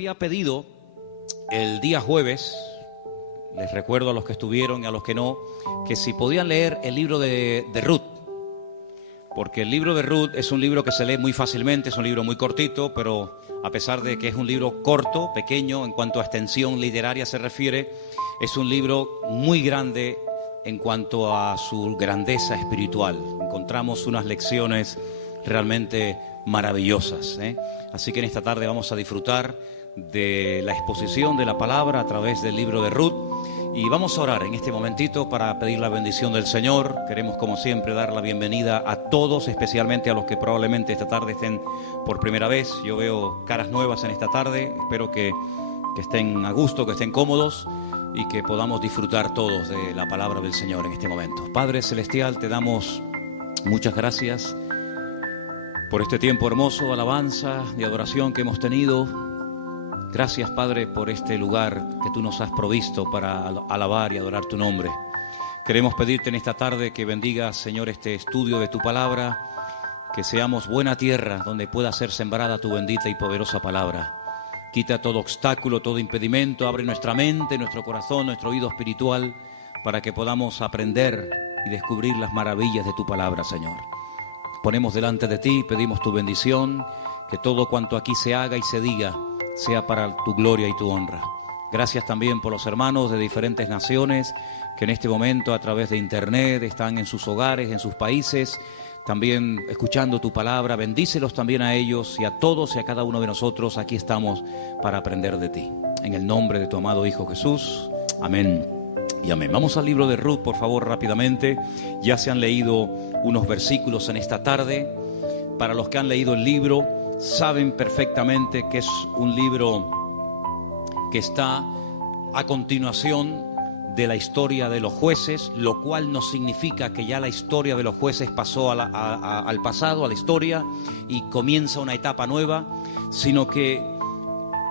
Había pedido el día jueves, les recuerdo a los que estuvieron y a los que no, que si podían leer el libro de Ruth, porque el libro de Ruth es un libro que se lee muy fácilmente, es un libro muy cortito, pero a pesar de que es un libro corto, pequeño, en cuanto a extensión literaria se refiere, es un libro muy grande en cuanto a su grandeza espiritual. Encontramos unas lecciones realmente maravillosas, ¿eh? Así que en esta tarde vamos a disfrutar de la exposición de la palabra a través del libro de Ruth y vamos a orar en este momentito para pedir la bendición del Señor. Queremos, como siempre, dar la bienvenida a todos, especialmente a los que probablemente esta tarde estén por primera vez. Yo veo caras nuevas en esta tarde, espero que estén a gusto, que estén cómodos y que podamos disfrutar todos de la palabra del Señor en este momento. Padre Celestial, te damos muchas gracias por este tiempo hermoso de alabanza, de adoración que hemos tenido. Gracias, Padre, por este lugar que tú nos has provisto para alabar y adorar tu nombre. Queremos pedirte en esta tarde que bendigas, Señor, este estudio de tu palabra, que seamos buena tierra donde pueda ser sembrada tu bendita y poderosa palabra. Quita todo obstáculo, todo impedimento, abre nuestra mente, nuestro corazón, nuestro oído espiritual, para que podamos aprender y descubrir las maravillas de tu palabra, Señor. Ponemos delante de ti, pedimos tu bendición, que todo cuanto aquí se haga y se diga sea para tu gloria y tu honra. Gracias también por los hermanos de diferentes naciones que en este momento a través de internet están en sus hogares, en sus países, también escuchando tu palabra. Bendícelos también a ellos y a todos y a cada uno de nosotros. Aquí estamos para aprender de ti. En el nombre de tu amado Hijo Jesús. Amén y amén. Vamos al libro de Ruth, por favor, rápidamente. Ya se han leído unos versículos en esta tarde. Para los que han leído el libro, saben perfectamente que es un libro que está a continuación de la historia de los jueces, lo cual no significa que ya la historia de los jueces pasó al pasado, a la historia, y comienza una etapa nueva, sino que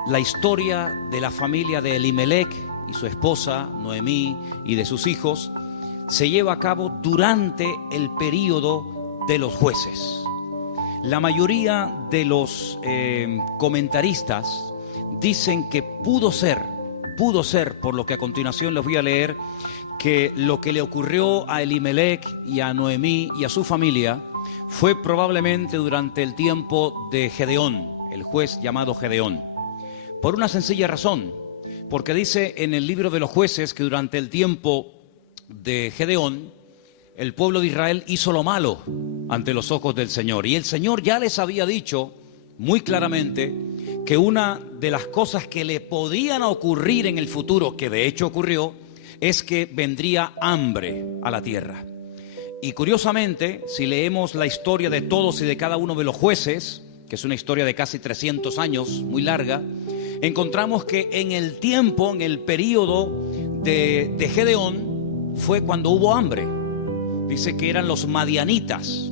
la historia de la familia de Elimelech y su esposa Noemí y de sus hijos se lleva a cabo durante el período de los jueces. La mayoría de los comentaristas dicen que pudo ser, por lo que a continuación les voy a leer, que lo que le ocurrió a Elimelech y a Noemí y a su familia fue probablemente durante el tiempo de Gedeón, el juez llamado Gedeón. Por una sencilla razón, porque dice en el libro de los jueces que durante el tiempo de Gedeón, el pueblo de Israel hizo lo malo ante los ojos del Señor. Y el Señor ya les había dicho muy claramente que una de las cosas que le podían ocurrir en el futuro, que de hecho ocurrió, es que vendría hambre a la tierra. Y curiosamente, si leemos la historia de todos y de cada uno de los jueces, que es una historia de casi 300 años, muy larga, encontramos que en el tiempo, en el periodo de Gedeón, fue cuando hubo hambre. Dice que eran los madianitas,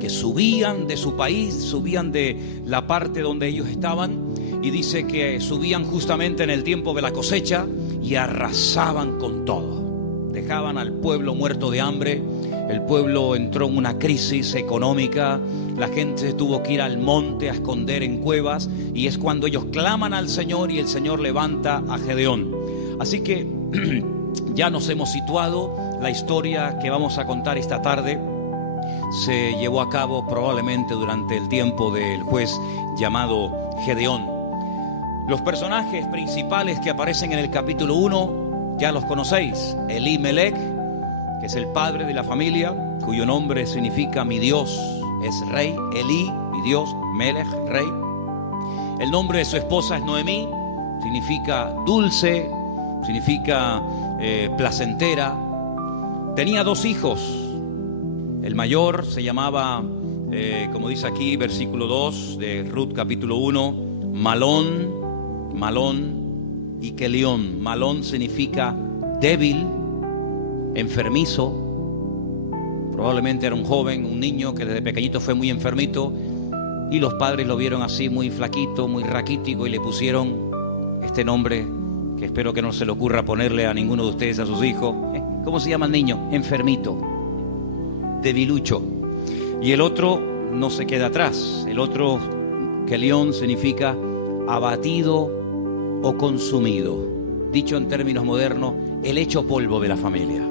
que subían de su país, subían de la parte donde ellos estaban, y dice que subían justamente en el tiempo de la cosecha y arrasaban con todo. Dejaban al pueblo muerto de hambre, el pueblo entró en una crisis económica, la gente tuvo que ir al monte a esconder en cuevas, y es cuando ellos claman al Señor y el Señor levanta a Gedeón. Así que ya nos hemos situado. La historia que vamos a contar esta tarde se llevó a cabo probablemente durante el tiempo del juez llamado Gedeón. Los personajes principales que aparecen en el capítulo 1 ya los conocéis. Elimelech, que es el padre de la familia, cuyo nombre significa mi Dios es rey. Eli, mi Dios, Melech, rey. El nombre de su esposa es Noemí, significa dulce, significa placentera. Tenía dos hijos. El mayor se llamaba, como dice aquí, versículo 2 de Ruth capítulo 1, Malón y Kelión. Malón significa débil, enfermizo. Probablemente era un joven, un niño que desde pequeñito fue muy enfermito, y los padres lo vieron así muy flaquito, muy raquítico, y le pusieron este nombre que espero que no se le ocurra ponerle a ninguno de ustedes a sus hijos. ¿Cómo se llama el niño? Enfermito, debilucho. Y el otro no se queda atrás. El otro, Kelión, significa abatido o consumido. Dicho en términos modernos, el hecho polvo de la familia.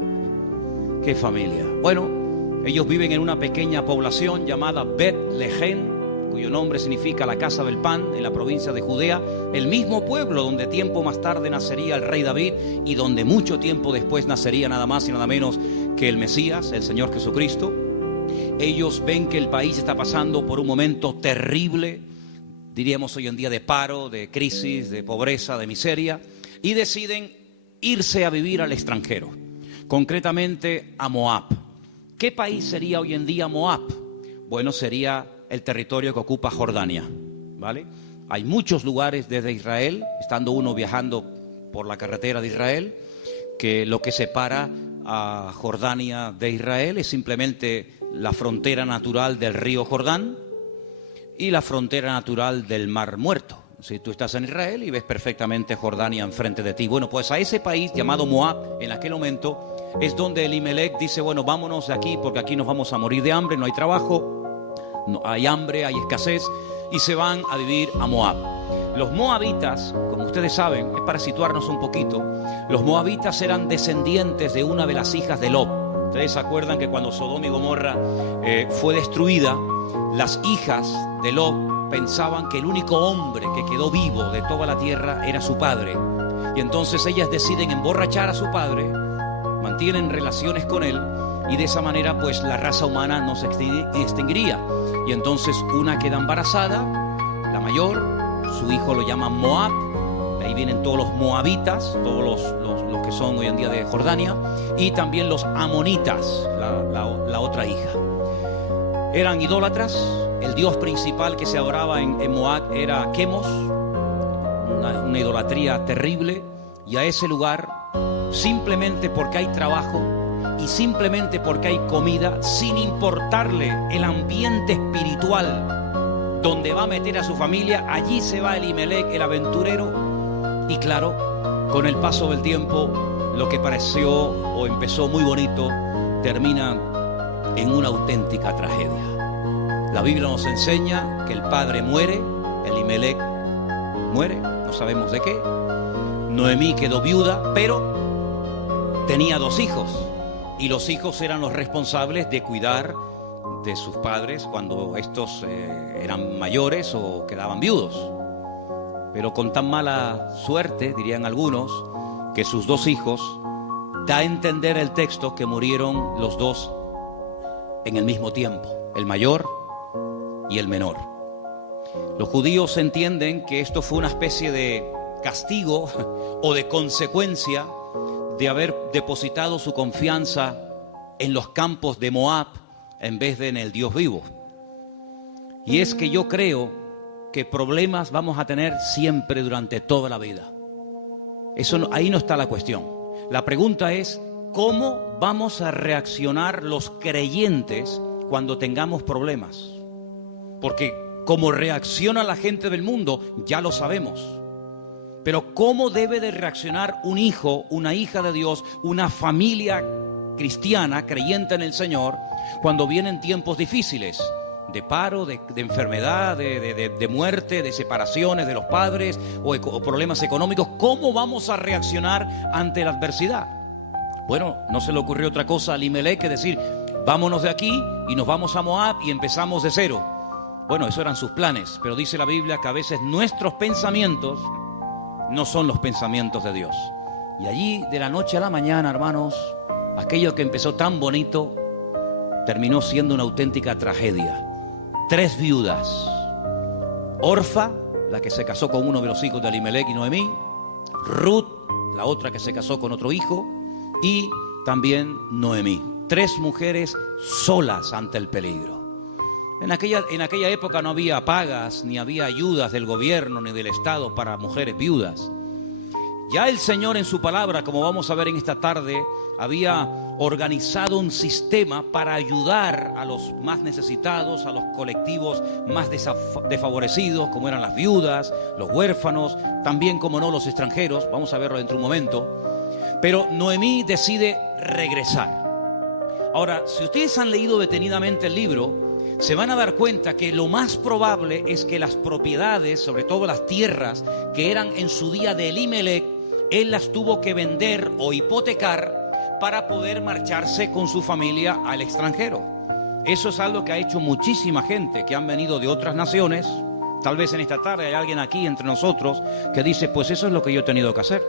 ¿Qué familia? Bueno, ellos viven en una pequeña población llamada Bet-Lehem, cuyo nombre significa la casa del pan, en la provincia de Judea, el mismo pueblo donde tiempo más tarde nacería el rey David y donde mucho tiempo después nacería nada más y nada menos que el Mesías, el Señor Jesucristo. Ellos ven que el país está pasando por un momento terrible, diríamos hoy en día de paro, de crisis, de pobreza, de miseria, y deciden irse a vivir al extranjero, concretamente a Moab. ¿Qué país sería hoy en día Moab? Bueno, sería el territorio que ocupa Jordania, ¿vale? Hay muchos lugares desde Israel, estando uno viajando por la carretera de Israel, que lo que separa a Jordania de Israel es simplemente la frontera natural del río Jordán y la frontera natural del Mar Muerto. Si tú estás en Israel y ves perfectamente Jordania enfrente de ti. Bueno, pues a ese país llamado Moab, en aquel momento, es donde Elimelech dice, bueno, vámonos de aquí porque aquí nos vamos a morir de hambre, no hay trabajo, no, hay hambre, hay escasez, y se van a vivir a Moab. Los moabitas, como ustedes saben, es para situarnos un poquito, los moabitas eran descendientes de una de las hijas de Lot. Ustedes se acuerdan que cuando Sodoma y Gomorra fue destruida, las hijas de Lot pensaban que el único hombre que quedó vivo de toda la tierra era su padre. Y entonces ellas deciden emborrachar a su padre, mantienen relaciones con él, y de esa manera pues la raza humana no se extinguiría. Y entonces una queda embarazada, la mayor, su hijo lo llaman Moab, de ahí vienen todos los moabitas, todos los que son hoy en día de Jordania, y también los amonitas, la otra hija. Eran idólatras, el dios principal que se adoraba en Moab era Quemos, una idolatría terrible, y a ese lugar, simplemente porque hay trabajo y simplemente porque hay comida, sin importarle el ambiente espiritual donde va a meter a su familia, allí se va Elimelech, el aventurero, y claro, con el paso del tiempo, lo que pareció o empezó muy bonito, termina en una auténtica tragedia. La Biblia nos enseña que el padre muere, Elimelech muere, no sabemos de qué. Noemí quedó viuda, pero tenía 2 hijos, y los hijos eran los responsables de cuidar de sus padres cuando estos eran mayores o quedaban viudos. Pero con tan mala suerte, dirían algunos, que sus 2 hijos, da a entender el texto que murieron los 2 en el mismo tiempo, el mayor y el menor. Los judíos entienden que esto fue una especie de castigo o de consecuencia de haber depositado su confianza en los campos de Moab en vez de en el Dios vivo. Y es que yo creo que problemas vamos a tener siempre durante toda la vida. Ahí no está la cuestión. La pregunta es, ¿cómo vamos a reaccionar los creyentes cuando tengamos problemas? Porque cómo reacciona la gente del mundo, ya lo sabemos. Pero ¿cómo debe de reaccionar un hijo, una hija de Dios, una familia cristiana, creyente en el Señor, cuando vienen tiempos difíciles? De paro, de enfermedad, de muerte, de separaciones de los padres o problemas económicos. ¿Cómo vamos a reaccionar ante la adversidad? Bueno, no se le ocurrió otra cosa a Elimelech que decir, vámonos de aquí y nos vamos a Moab y empezamos de cero. Bueno, esos eran sus planes, pero dice la Biblia que a veces nuestros pensamientos no son los pensamientos de Dios. Y allí, de la noche a la mañana, hermanos, aquello que empezó tan bonito terminó siendo una auténtica tragedia. 3 viudas: Orfa, la que se casó con uno de los hijos de Elimelech y Noemí; Ruth, la otra que se casó con otro hijo; y también Noemí. 3 mujeres solas ante el peligro. En aquella época no había pagas, ni había ayudas del gobierno ni del Estado para mujeres viudas. Ya el Señor en su palabra, como vamos a ver en esta tarde, había organizado un sistema para ayudar a los más necesitados, a los colectivos más desfavorecidos, como eran las viudas, los huérfanos, también, como no, los extranjeros. Vamos a verlo dentro de un momento. Pero Noemí decide regresar. Ahora, si ustedes han leído detenidamente el libro, se van a dar cuenta que lo más probable es que las propiedades, sobre todo las tierras que eran en su día de Elimelec, él las tuvo que vender o hipotecar para poder marcharse con su familia al extranjero. Eso es algo que ha hecho muchísima gente que han venido de otras naciones. Tal vez en esta tarde hay alguien aquí entre nosotros que dice, pues eso es lo que yo he tenido que hacer.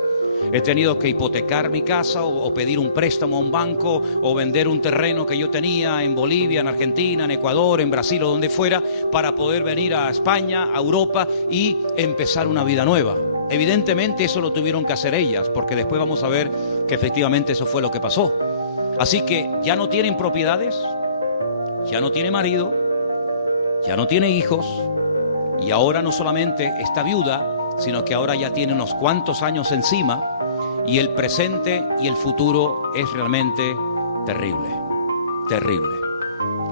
He tenido que hipotecar mi casa o pedir un préstamo a un banco o vender un terreno que yo tenía en Bolivia, en Argentina, en Ecuador, en Brasil o donde fuera, para poder venir a España, a Europa y empezar una vida nueva. Evidentemente eso lo tuvieron que hacer ellas, porque después vamos a ver que efectivamente eso fue lo que pasó. Así que ya no tienen propiedades, ya no tiene marido, ya no tiene hijos, y ahora no solamente está viuda, sino que ahora ya tiene unos cuantos años encima, y el presente y el futuro es realmente terrible, terrible.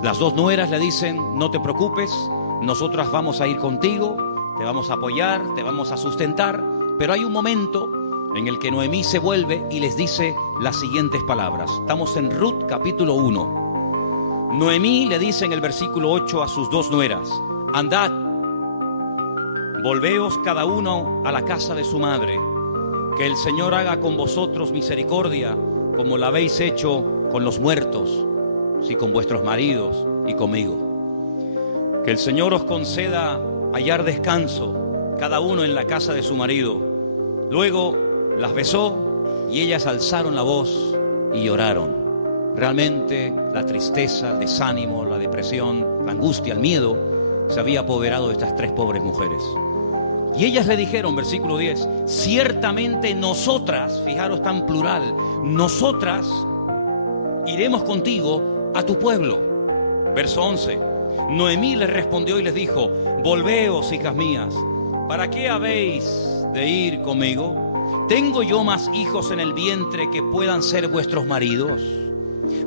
Las dos nueras le dicen, no te preocupes, nosotras vamos a ir contigo, te vamos a apoyar, te vamos a sustentar. Pero hay un momento en el que Noemí se vuelve y les dice las siguientes palabras. Estamos en Ruth capítulo 1. Noemí le dice en el versículo 8 a sus dos nueras, andad, volveos cada uno a la casa de su madre, que el Señor haga con vosotros misericordia, como la habéis hecho con los muertos, sí, con vuestros maridos y conmigo. Que el Señor os conceda hallar descanso, cada uno en la casa de su marido. Luego las besó y ellas alzaron la voz y lloraron. Realmente la tristeza, el desánimo, la depresión, la angustia, el miedo se había apoderado de estas tres pobres mujeres. Y ellas le dijeron, versículo 10, ciertamente nosotras, fijaros tan plural, nosotras iremos contigo a tu pueblo. Verso 11, Noemí les respondió y les dijo, volveos, hijas mías, ¿para qué habéis de ir conmigo? ¿Tengo yo más hijos en el vientre que puedan ser vuestros maridos?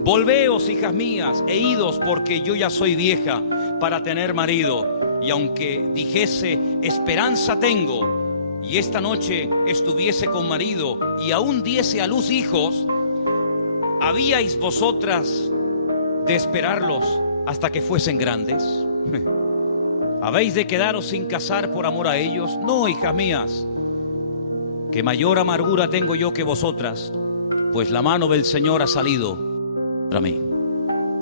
Volveos, hijas mías, e idos, porque yo ya soy vieja para tener marido. Y aunque dijese, esperanza tengo, y esta noche estuviese con marido, y aún diese a luz hijos, ¿habíais vosotras de esperarlos hasta que fuesen grandes? ¿Habéis de quedaros sin casar por amor a ellos? No, hijas mías, que mayor amargura tengo yo que vosotras, pues la mano del Señor ha salido contra mí.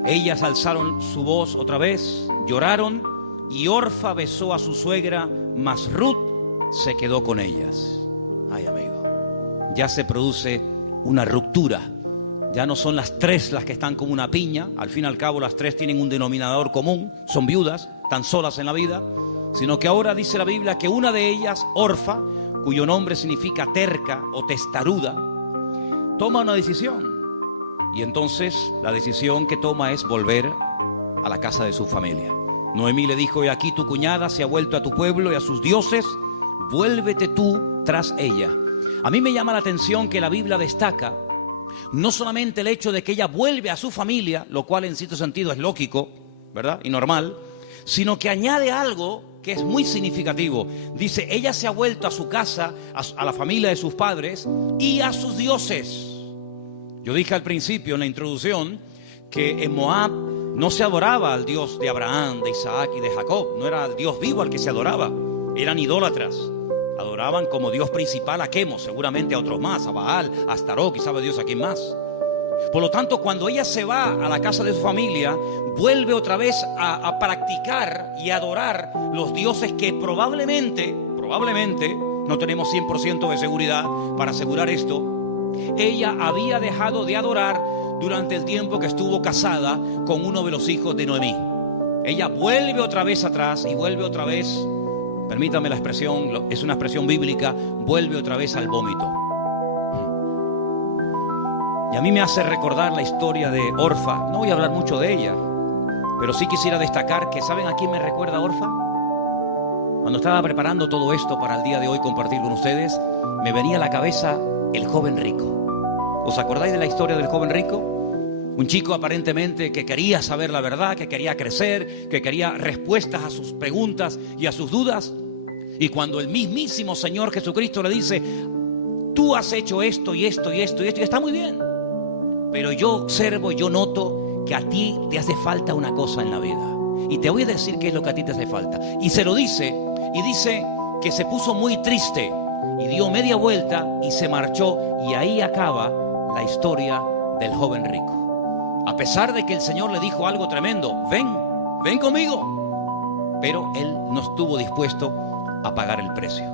Ellas alzaron su voz otra vez, lloraron, y Orfa besó a su suegra, mas Ruth se quedó con ellas. Ay, amigo, ya se produce una ruptura. Ya no son las tres las que están como una piña. Al fin y al cabo las tres tienen un denominador común. Son viudas, tan solas en la vida. Sino que ahora dice la Biblia que una de ellas, Orfa, cuyo nombre significa terca o testaruda, toma una decisión. Y entonces la decisión que toma es volver a la casa de su familia. Noemí le dijo, he aquí tu cuñada se ha vuelto a tu pueblo y a sus dioses, vuélvete tú tras ella. A mí me llama la atención que la Biblia destaca no solamente el hecho de que ella vuelve a su familia, lo cual en cierto sentido es lógico, ¿verdad? Y normal, sino que añade algo que es muy significativo. Dice, ella se ha vuelto a su casa, a la familia de sus padres y a sus dioses. Yo dije al principio en la introducción que en Moab no se adoraba al Dios de Abraham, de Isaac y de Jacob. No era el Dios vivo al que se adoraba. Eran idólatras. Adoraban como Dios principal a Quemos, seguramente a otros más, a Baal, a Astarot, y sabe Dios a quién más. Por lo tanto, cuando ella se va a la casa de su familia, vuelve otra vez a practicar y adorar los dioses que probablemente, no tenemos 100% de seguridad para asegurar esto, ella había dejado de adorar durante el tiempo que estuvo casada con uno de los hijos de Noemí. Ella vuelve otra vez atrás y vuelve otra vez, permítame la expresión, es una expresión bíblica, vuelve otra vez al vómito. Y a mí me hace recordar la historia de Orfa. No voy a hablar mucho de ella, pero sí quisiera destacar que, ¿saben a quién me recuerda Orfa? Cuando estaba preparando todo esto para el día de hoy compartir con ustedes, me venía a la cabeza el joven rico. ¿Os acordáis de la historia del joven rico? Un chico aparentemente que quería saber la verdad, que quería crecer, que quería respuestas a sus preguntas y a sus dudas. Y cuando el mismísimo Señor Jesucristo le dice, tú has hecho esto y esto y esto y esto, y está muy bien, pero yo observo, yo noto que a ti te hace falta una cosa en la vida. y te voy a decir qué es lo que a ti te hace falta. Y se lo dice, y dice que se puso muy triste y dio media vuelta y se marchó, y ahí acaba la historia del joven rico. A pesar de que el Señor le dijo algo tremendo, ven conmigo, pero él no estuvo dispuesto a pagar el precio.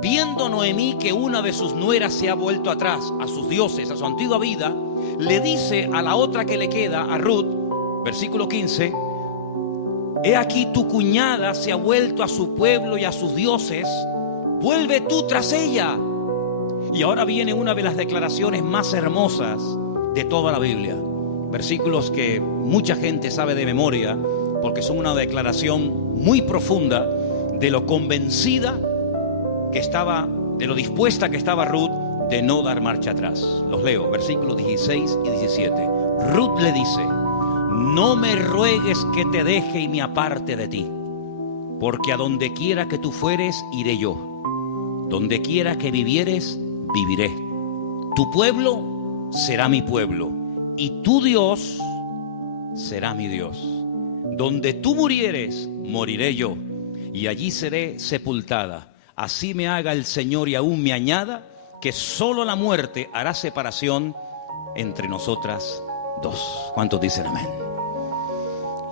Viendo Noemí que una de sus nueras se ha vuelto atrás a sus dioses, a su antigua vida, le dice a la otra que le queda, a Ruth, versículo 15, he aquí tu cuñada se ha vuelto a su pueblo y a sus dioses, vuelve tú tras ella. Y ahora viene una de las declaraciones más hermosas de toda la Biblia. Versículos que mucha gente sabe de memoria, porque son una declaración muy profunda de lo convencida que estaba, de lo dispuesta que estaba Ruth de no dar marcha atrás. Los leo, versículos 16 y 17. Ruth le dice, no me ruegues que te deje y me aparte de ti, porque a donde quiera que tú fueres, iré yo. Donde quiera que vivieres, viviré. Tu pueblo será mi pueblo, y tu Dios será mi Dios. Donde tú murieres, moriré yo, y allí seré sepultada. Así me haga el Señor y aún me añada, que solo la muerte hará separación entre nosotras dos. ¿Cuántos dicen amén?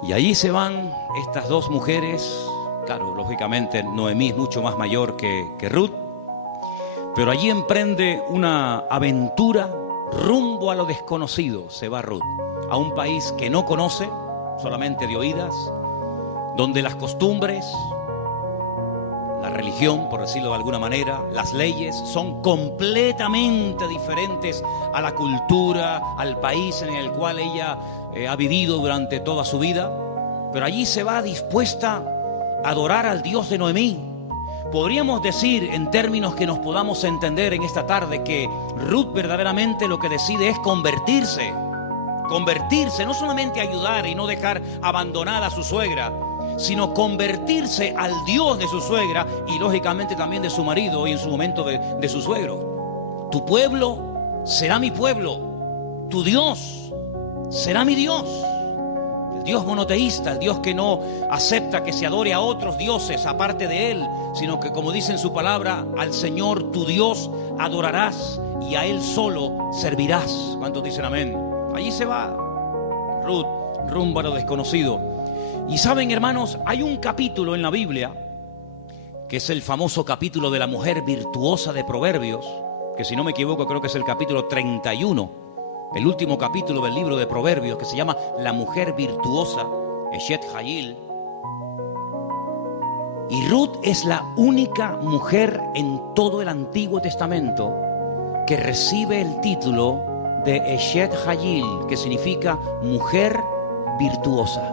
Y allí se van estas dos mujeres. Claro, lógicamente Noemí es mucho más mayor que Ruth, pero allí emprende una aventura rumbo a lo desconocido. Se va Ruth a un país que no conoce, solamente de oídas, donde las costumbres, la religión, por decirlo de alguna manera, las leyes son completamente diferentes a la cultura, al país en el cual ella ha vivido durante toda su vida. Pero allí se va dispuesta a adorar al Dios de Noemí. Podríamos decir, en términos que nos podamos entender en esta tarde, que Ruth verdaderamente lo que decide es convertirse, no solamente ayudar y no dejar abandonada a su suegra, sino convertirse al Dios de su suegra y lógicamente también de su marido y en su momento de su suegro. Tu pueblo será mi pueblo, tu Dios será mi Dios. El Dios monoteísta, el Dios que no acepta que se adore a otros dioses aparte de Él, sino que, como dice en su palabra, al Señor tu Dios adorarás y a Él solo servirás. ¿Cuántos dicen amén? Allí se va Ruth rumbo a lo desconocido. Y saben, hermanos, hay un capítulo en la Biblia que es el famoso capítulo de la mujer virtuosa de Proverbios, que si no me equivoco creo que es el capítulo 31, el último capítulo del libro de Proverbios, que se llama La mujer virtuosa, Eshet Hayil. Y Ruth es la única mujer en todo el Antiguo Testamento que recibe el título de Eshet Hayil, que significa mujer virtuosa.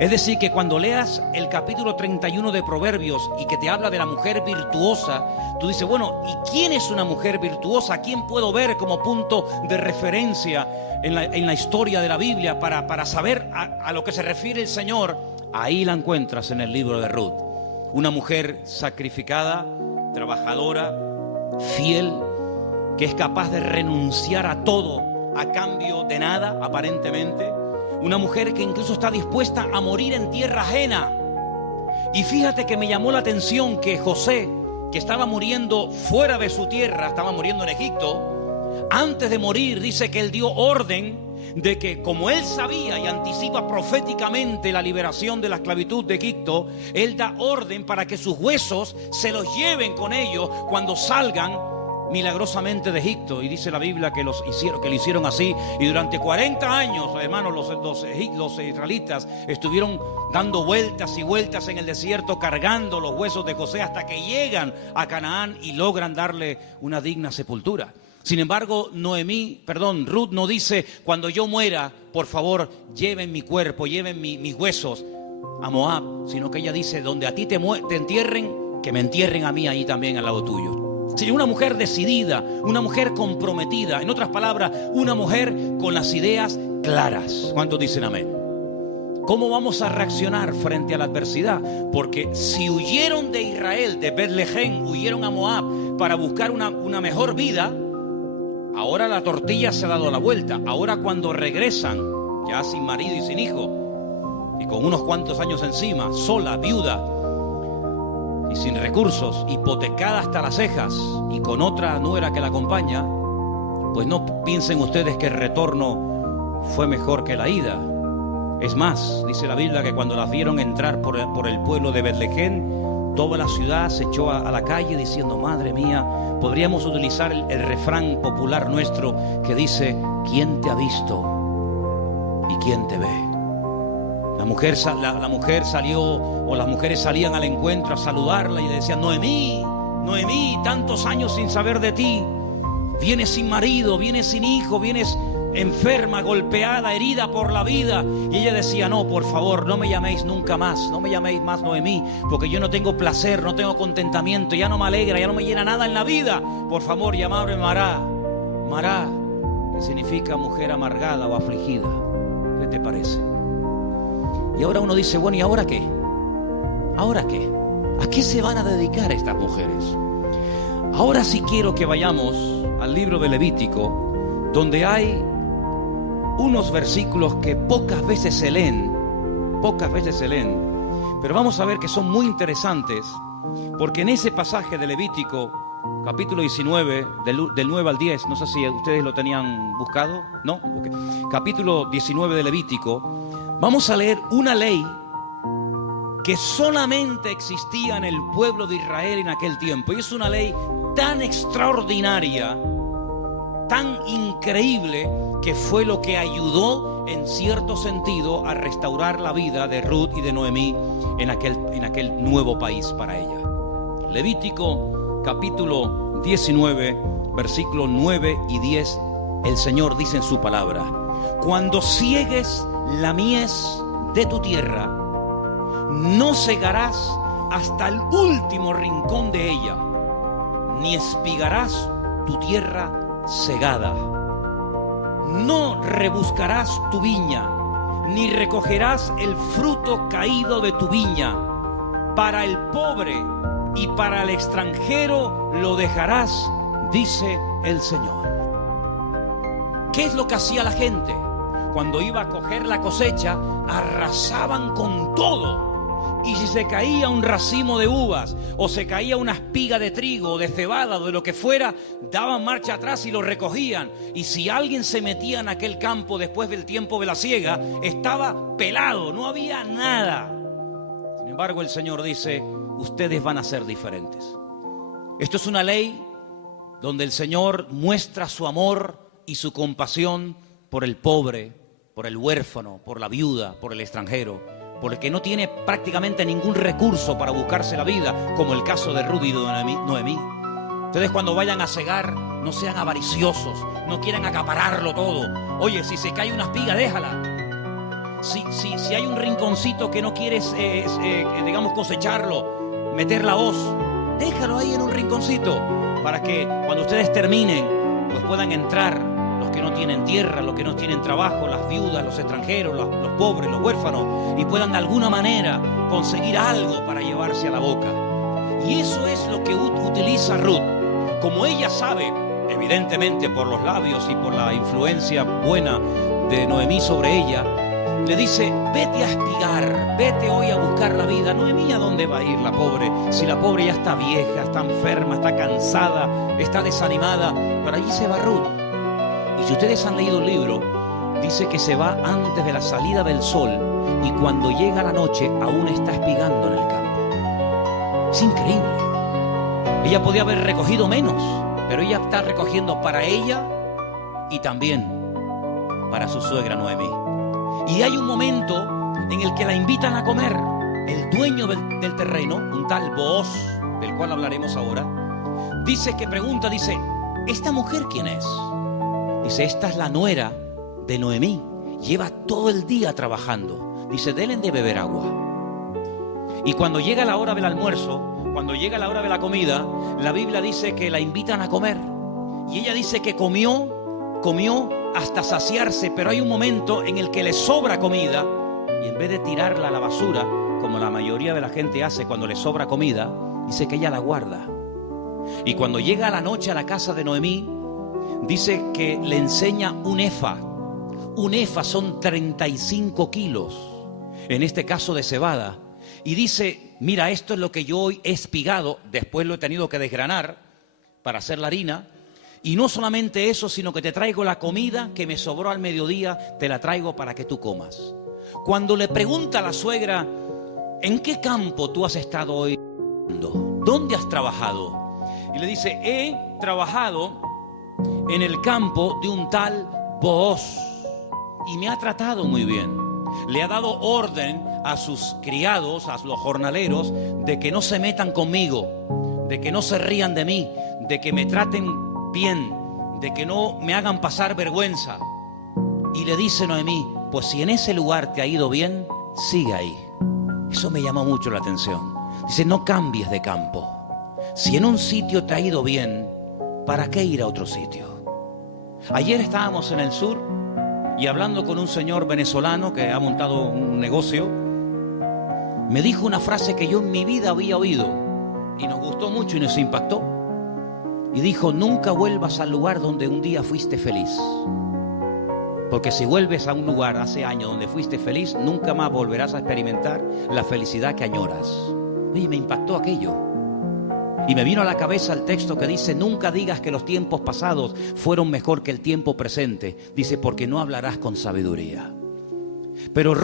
Es decir, que cuando leas el capítulo 31 de Proverbios y que te habla de la mujer virtuosa, tú dices, bueno, ¿y quién es una mujer virtuosa? ¿A quién puedo ver como punto de referencia en la historia de la Biblia para saber a lo que se refiere el Señor? Ahí la encuentras en el libro de Ruth. Una mujer sacrificada, trabajadora, fiel, que es capaz de renunciar a todo a cambio de nada, aparentemente. Una mujer que incluso está dispuesta a morir en tierra ajena. Y fíjate que me llamó la atención que José, que estaba muriendo fuera de su tierra, estaba muriendo en Egipto, antes de morir dice que él dio orden de que, como él sabía y anticipa proféticamente la liberación de la esclavitud de Egipto, él da orden para que sus huesos se los lleven con ellos cuando salgan milagrosamente de Egipto. Y dice la Biblia que lo hicieron así, y durante 40 años, hermanos, los israelitas estuvieron dando vueltas y vueltas en el desierto, cargando los huesos de José hasta que llegan a Canaán y logran darle una digna sepultura. Sin embargo, Ruth no dice, cuando yo muera, por favor, lleven mi cuerpo, lleven mis huesos a Moab, sino que ella dice, donde a ti te entierren, que me entierren a mí ahí también al lado tuyo. Sí, una mujer decidida, una mujer comprometida, en otras palabras, una mujer con las ideas claras. ¿Cuántos dicen amén? ¿Cómo vamos a reaccionar frente a la adversidad? Porque si huyeron de Israel, de Betlehem, huyeron a Moab para buscar una mejor vida, ahora la tortilla se ha dado la vuelta. Ahora, cuando regresan, ya sin marido y sin hijo, y con unos cuantos años encima, sola, viuda y sin recursos, hipotecada hasta las cejas y con otra nuera que la acompaña, pues no piensen ustedes que el retorno fue mejor que la ida. Es más, dice la Biblia que cuando las vieron entrar por el pueblo de Betlején, toda la ciudad se echó a la calle diciendo: madre mía. Podríamos utilizar el refrán popular nuestro que dice: ¿quién te ha visto y quién te ve? La mujer salió, o las mujeres salían al encuentro a saludarla y le decían: Noemí, Noemí, tantos años sin saber de ti. Vienes sin marido, vienes sin hijo, vienes enferma, golpeada, herida por la vida. Y ella decía: no, por favor, no me llaméis nunca más, no me llaméis más Noemí, porque yo no tengo placer, no tengo contentamiento, ya no me alegra, ya no me llena nada en la vida. Por favor, llamadme Mará. Mará, que significa mujer amargada o afligida. ¿Qué te parece? Y ahora uno dice: bueno, ¿y ahora qué? ¿Ahora qué? ¿A qué se van a dedicar estas mujeres? Ahora sí quiero que vayamos al libro de Levítico, donde hay unos versículos que pocas veces se leen, pero vamos a ver que son muy interesantes, porque en ese pasaje de Levítico, capítulo 19, del 9 al 10, no sé si ustedes lo tenían buscado, ¿no? Okay. Capítulo 19 de Levítico, vamos a leer una ley que solamente existía en el pueblo de Israel en aquel tiempo, y es una ley tan extraordinaria, tan increíble, que fue lo que ayudó en cierto sentido a restaurar la vida de Ruth y de Noemí en aquel nuevo país para ella. Levítico capítulo 19, versículos 9 y 10, el Señor dice en su palabra: cuando ciegues la mies de tu tierra, no segarás hasta el último rincón de ella, ni espigarás tu tierra segada. No rebuscarás tu viña, ni recogerás el fruto caído de tu viña. Para el pobre y para el extranjero lo dejarás, dice el Señor. ¿Qué es lo que hacía la gente? Cuando iba a coger la cosecha, arrasaban con todo. Y si se caía un racimo de uvas, o se caía una espiga de trigo, o de cebada, o de lo que fuera, daban marcha atrás y lo recogían. Y si alguien se metía en aquel campo después del tiempo de la siega, estaba pelado, no había nada. Sin embargo, el Señor dice: ustedes van a ser diferentes. Esto es una ley donde el Señor muestra su amor y su compasión por el pobre, por el huérfano, por la viuda, por el extranjero, por el que no tiene prácticamente ningún recurso para buscarse la vida, como el caso de Ruth y de Noemí. Ustedes, cuando vayan a segar, no sean avariciosos, no quieran acapararlo todo. Oye, si se cae una espiga, déjala. Si hay un rinconcito que no quieres, digamos, cosecharlo, meter la hoz, déjalo ahí en un rinconcito, para que cuando ustedes terminen, pues puedan entrar los que no tienen tierra, los que no tienen trabajo, las viudas, los extranjeros, los pobres, los huérfanos, y puedan de alguna manera conseguir algo para llevarse a la boca. Y eso es lo que utiliza Ruth. Como ella sabe, evidentemente por los labios y por la influencia buena de Noemí sobre ella, le dice: vete a espigar, vete hoy a buscar la vida. Noemí, ¿a dónde va a ir la pobre? Si la pobre ya está vieja, está enferma, está cansada, está desanimada. Pero allí se va Ruth. Y si ustedes han leído el libro, dice que se va antes de la salida del sol, y cuando llega la noche aún está espigando en el campo. Es increíble. Ella podía haber recogido menos, pero ella está recogiendo para ella y también para su suegra Noemí. Y hay un momento en el que la invitan a comer. El dueño del terreno, un tal Booz, del cual hablaremos ahora, dice: ¿esta mujer quién es? Dice: esta es la nuera de Noemí, lleva todo el día trabajando. Dice: denle de beber agua. Y cuando llega la hora del almuerzo, cuando llega la hora de la comida, la Biblia dice que la invitan a comer. Y ella dice que comió hasta saciarse, pero hay un momento en el que le sobra comida, y en vez de tirarla a la basura, como la mayoría de la gente hace cuando le sobra comida, dice que ella la guarda. Y cuando llega la noche a la casa de Noemí, dice que le enseña un efa. Un efa son 35 kilos. en este caso de cebada, y dice, mira, esto es lo que yo hoy he espigado, después lo he tenido que desgranar para hacer la harina, y no solamente eso, sino que te traigo la comida que me sobró al mediodía, te la traigo para que tú comas. Cuando le pregunta a la suegra, ¿en qué campo tú has estado hoy? ¿Dónde has trabajado? Y le dice, he trabajado en el campo de un tal Booz y me ha tratado muy bien. Le ha dado orden a sus criados, a los jornaleros, de que no se metan conmigo, de que no se rían de mí, de que me traten bien, de que no me hagan pasar vergüenza. Y le dice Noemí, pues si en ese lugar te ha ido bien, sigue ahí. Eso me llama mucho la atención. Dice, no cambies de campo. Si en un sitio te ha ido bien, ¿para qué ir a otro sitio? Ayer estábamos en el sur y hablando con un señor venezolano que ha montado un negocio, me dijo una frase que yo en mi vida había oído y nos gustó mucho y nos impactó. Y dijo, nunca vuelvas al lugar donde un día fuiste feliz. Porque si vuelves a un lugar hace años donde fuiste feliz, nunca más volverás a experimentar la felicidad que añoras. Y me impactó aquello. Y me vino a la cabeza el texto que dice, nunca digas que los tiempos pasados fueron mejor que el tiempo presente. Dice, porque no hablarás con sabiduría. Pero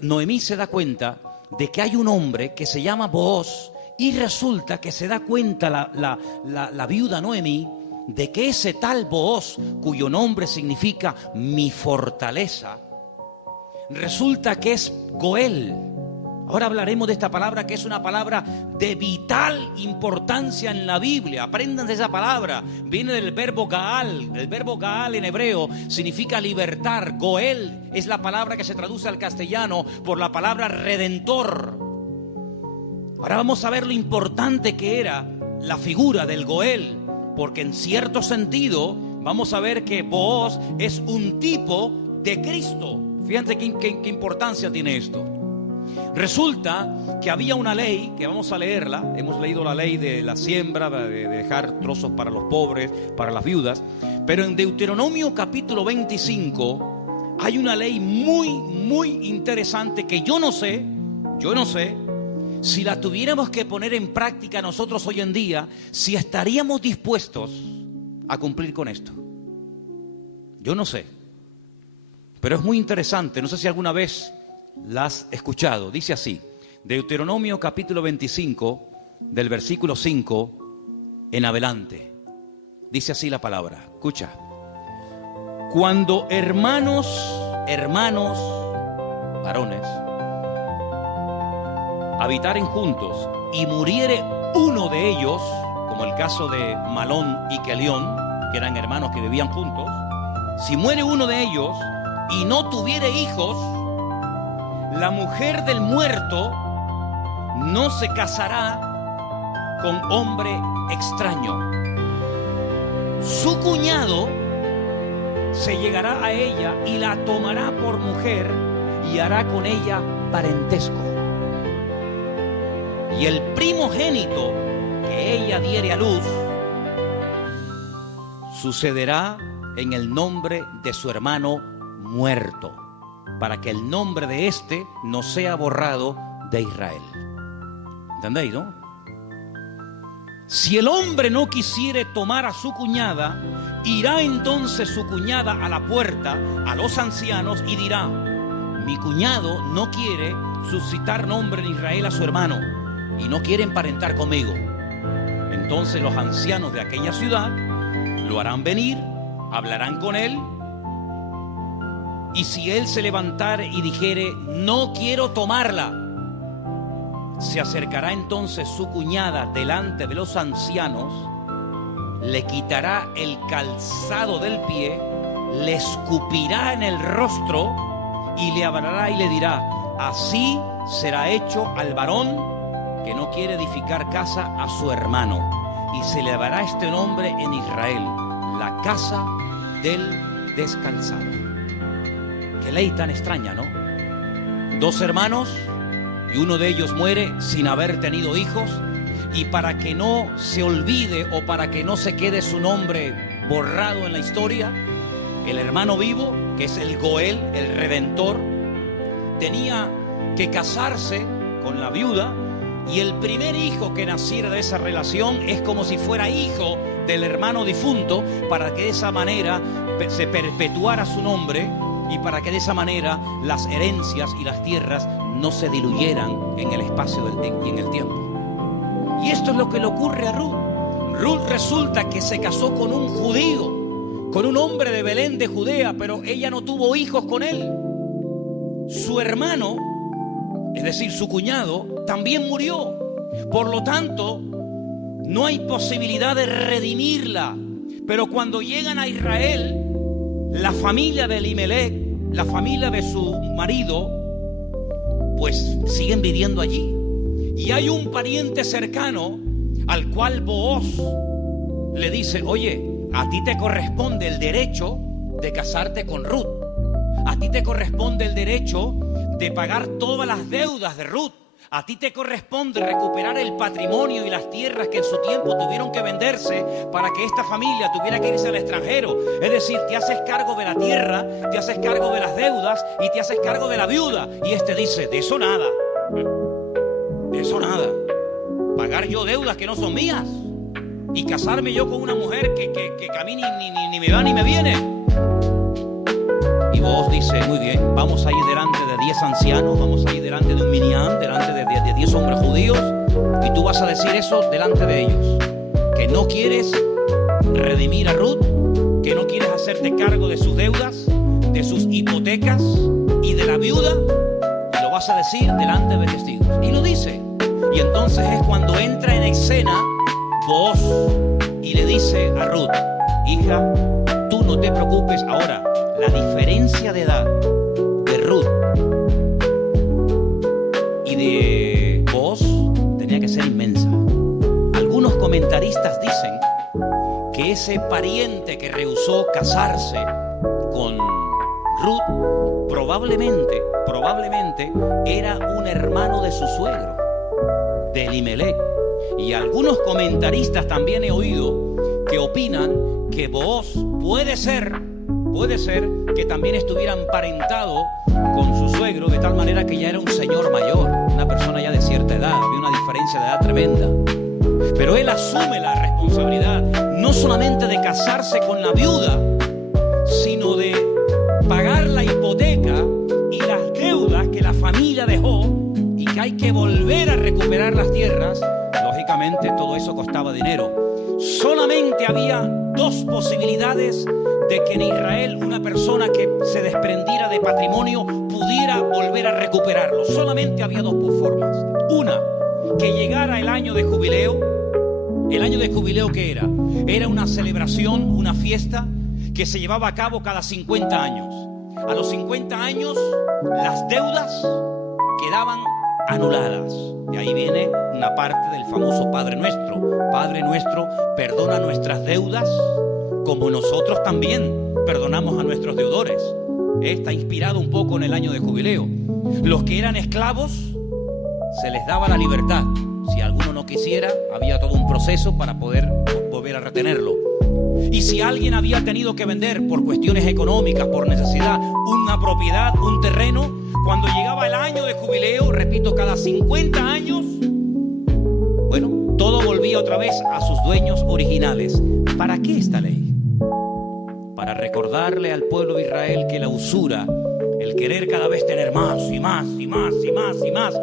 Noemí se da cuenta de que hay un hombre que se llama Booz, y resulta que se da cuenta la viuda Noemí de que ese tal Booz, cuyo nombre significa mi fortaleza, resulta que es Goel. Ahora hablaremos de esta palabra, que es una palabra de vital importancia en la Biblia. Apréndanse esa palabra. Viene del verbo Gaal. El verbo Gaal en hebreo significa libertar. Goel es la palabra que se traduce al castellano por la palabra redentor. Ahora vamos a ver lo importante que era la figura del Goel, porque en cierto sentido vamos a ver que Booz es un tipo de Cristo. Fíjense qué importancia tiene esto. Resulta que había una ley, que vamos a leerla, hemos leído la ley de la siembra, de dejar trozos para los pobres, para las viudas, pero en Deuteronomio capítulo 25 hay una ley muy interesante que yo no sé si la tuviéramos que poner en práctica nosotros hoy en día, si estaríamos dispuestos a cumplir con esto. Yo no sé, pero es muy interesante, no sé si alguna vez la has escuchado. Dice así, Deuteronomio capítulo 25, del versículo 5 en adelante. Dice así la palabra, escucha. Cuando hermanos, varones, habitaren juntos y muriere uno de ellos, como el caso de Malón y Kelión, que eran hermanos que vivían juntos, si muere uno de ellos y no tuviere hijos, la mujer del muerto no se casará con hombre extraño. Su cuñado se llegará a ella y la tomará por mujer y hará con ella parentesco. Y el primogénito que ella diere a luz sucederá en el nombre de su hermano muerto, para que el nombre de éste no sea borrado de Israel. ¿Entendéis, no? Si el hombre no quisiere tomar a su cuñada, irá entonces su cuñada a la puerta, a los ancianos, y dirá, mi cuñado no quiere suscitar nombre en Israel a su hermano, y no quiere emparentar conmigo. Entonces los ancianos de aquella ciudad lo harán venir, hablarán con él, y si él se levantare y dijere, no quiero tomarla, se acercará entonces su cuñada delante de los ancianos, le quitará el calzado del pie, le escupirá en el rostro y le hablará y le dirá, así será hecho al varón que no quiere edificar casa a su hermano, y se le dará este nombre en Israel, la casa del descalzado. Qué ley tan extraña, ¿no? Dos hermanos y uno de ellos muere sin haber tenido hijos, y para que no se olvide o para que no se quede su nombre borrado en la historia, el hermano vivo, que es el Goel, el Redentor, tenía que casarse con la viuda, y el primer hijo que naciera de esa relación es como si fuera hijo del hermano difunto, para que de esa manera se perpetuara su nombre y para que de esa manera las herencias y las tierras no se diluyeran en el espacio y en el tiempo. Y esto es lo que le ocurre a Ruth. Ruth resulta que se casó con un judío, con un hombre de Belén de Judea, pero ella no tuvo hijos con él. Su hermano, es decir, su cuñado, también murió. Por lo tanto, no hay posibilidad de redimirla. Pero cuando llegan a Israel, la familia de Elimelech, la familia de su marido, pues siguen viviendo allí. Y hay un pariente cercano al cual Booz le dice: oye, a ti te corresponde el derecho de casarte con Ruth. A ti te corresponde el derecho de pagar todas las deudas de Ruth. A ti te corresponde recuperar el patrimonio y las tierras que en su tiempo tuvieron que venderse para que esta familia tuviera que irse al extranjero. Es decir, te haces cargo de la tierra, te haces cargo de las deudas y te haces cargo de la viuda. Y este dice: de eso nada. De eso nada. Pagar yo deudas que no son mías y casarme yo con una mujer que a mí ni me va ni me viene. Y vos dice: muy bien, vamos a ir delante de 10 ancianos, vamos a ir delante de un minyan, delante de 10 hombres judíos, y tú vas a decir eso delante de ellos, que no quieres redimir a Ruth, que no quieres hacerte cargo de sus deudas, de sus hipotecas y de la viuda, y lo vas a decir delante de testigos. Y lo dice. Y entonces es cuando entra en escena Booz y le dice a Ruth: hija, tú no te preocupes. Ahora, la diferencia de edad de Ruth y de Booz tenía que ser inmensa. Algunos comentaristas dicen que ese pariente que rehusó casarse con Ruth probablemente era un hermano de su suegro, de Elimelech. Y algunos comentaristas también he oído que opinan que Booz puede ser que también estuviera emparentado con su suegro, de tal manera que ya era un señor mayor, una persona ya de cierta edad, había una diferencia de edad tremenda. Pero él asume la responsabilidad no solamente de casarse con la viuda, sino de pagar la hipoteca y las deudas que la familia dejó, y que hay que volver a recuperar las tierras. Lógicamente todo eso costaba dinero. Solamente había dos posibilidades de que en Israel una persona que se desprendiera de patrimonio pudiera volver a recuperarlo. Solamente había dos formas. Una, que llegara el año de jubileo. ¿El año de jubileo qué era? Era una celebración, una fiesta que se llevaba a cabo cada 50 años. A los 50 años las deudas quedaban anuladas. Y ahí viene una parte del famoso Padre Nuestro. Padre Nuestro, perdona nuestras deudas como nosotros también perdonamos a nuestros deudores. Está inspirado un poco en el año de jubileo. Los que eran esclavos se les daba la libertad. Si alguno no quisiera, había todo un proceso para poder volver a retenerlo. Y si alguien había tenido que vender por cuestiones económicas, por necesidad, una propiedad, un terreno, cuando llegaba el año de jubileo, repito, cada 50 años, bueno, todo volvía otra vez a sus dueños originales. ¿Para qué esta ley? Para recordarle al pueblo de Israel que la usura, el querer cada vez tener más y más y más y más y más,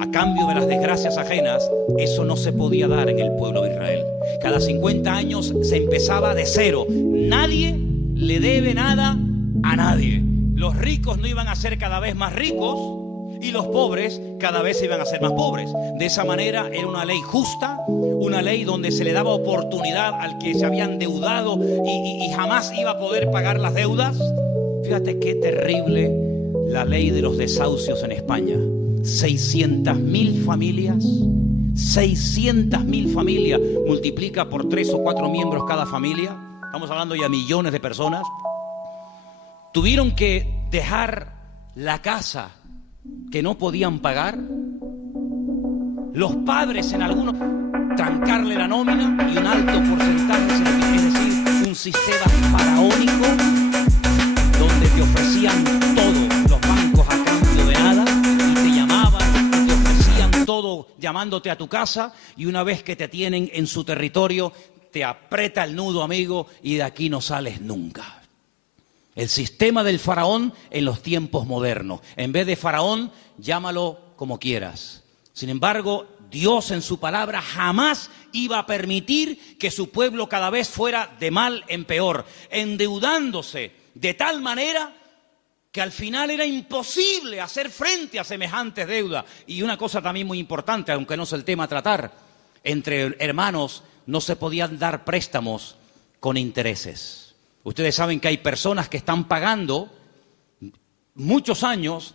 a cambio de las desgracias ajenas, eso no se podía dar en el pueblo de Israel. Cada 50 años se empezaba de cero. Nadie le debe nada a nadie. Los ricos no iban a ser cada vez más ricos y los pobres cada vez iban a ser más pobres. De esa manera era una ley justa, una ley donde se le daba oportunidad al que se había endeudado y jamás iba a poder pagar las deudas. Fíjate qué terrible la ley de los desahucios en España. 600.000 familias, 600.000 familias, multiplica por 3 o 4 miembros cada familia, estamos hablando ya de millones de personas, tuvieron que dejar la casa que no podían pagar, los padres en algunos trancarle la nómina y un alto porcentaje, es decir, un sistema faraónico donde te ofrecían todo, los bancos a cambio de nada. llamándote a tu casa, y una vez que te tienen en su territorio, te aprieta el nudo, amigo, y de aquí no sales nunca. El sistema del faraón en los tiempos modernos. En vez de faraón, llámalo como quieras. Sin embargo, Dios en su palabra jamás iba a permitir que su pueblo cada vez fuera de mal en peor, endeudándose de tal manera que al final era imposible hacer frente a semejantes deudas. Y una cosa también muy importante, aunque no es el tema a tratar, entre hermanos no se podían dar préstamos con intereses. Ustedes saben que hay personas que están pagando muchos años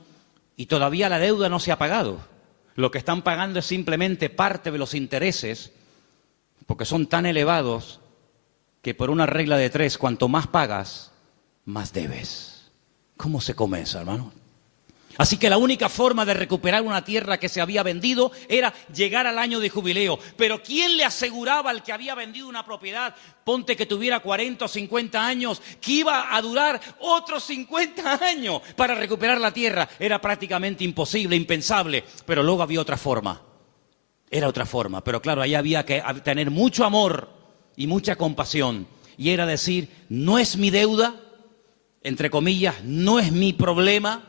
y todavía la deuda no se ha pagado. Lo que están pagando es simplemente parte de los intereses, porque son tan elevados que por una regla de 3, cuanto más pagas, más debes. ¿Cómo se come eso, hermano? Así que la única forma de recuperar una tierra que se había vendido era llegar al año de jubileo. Pero ¿quién le aseguraba al que había vendido una propiedad, ponte que tuviera 40 o 50 años, que iba a durar otros 50 años para recuperar la tierra? Era prácticamente imposible, impensable. Pero luego había otra forma. Era otra forma. Pero claro, ahí había que tener mucho amor y mucha compasión. Y era decir, no es mi deuda, entre comillas, no es mi problema,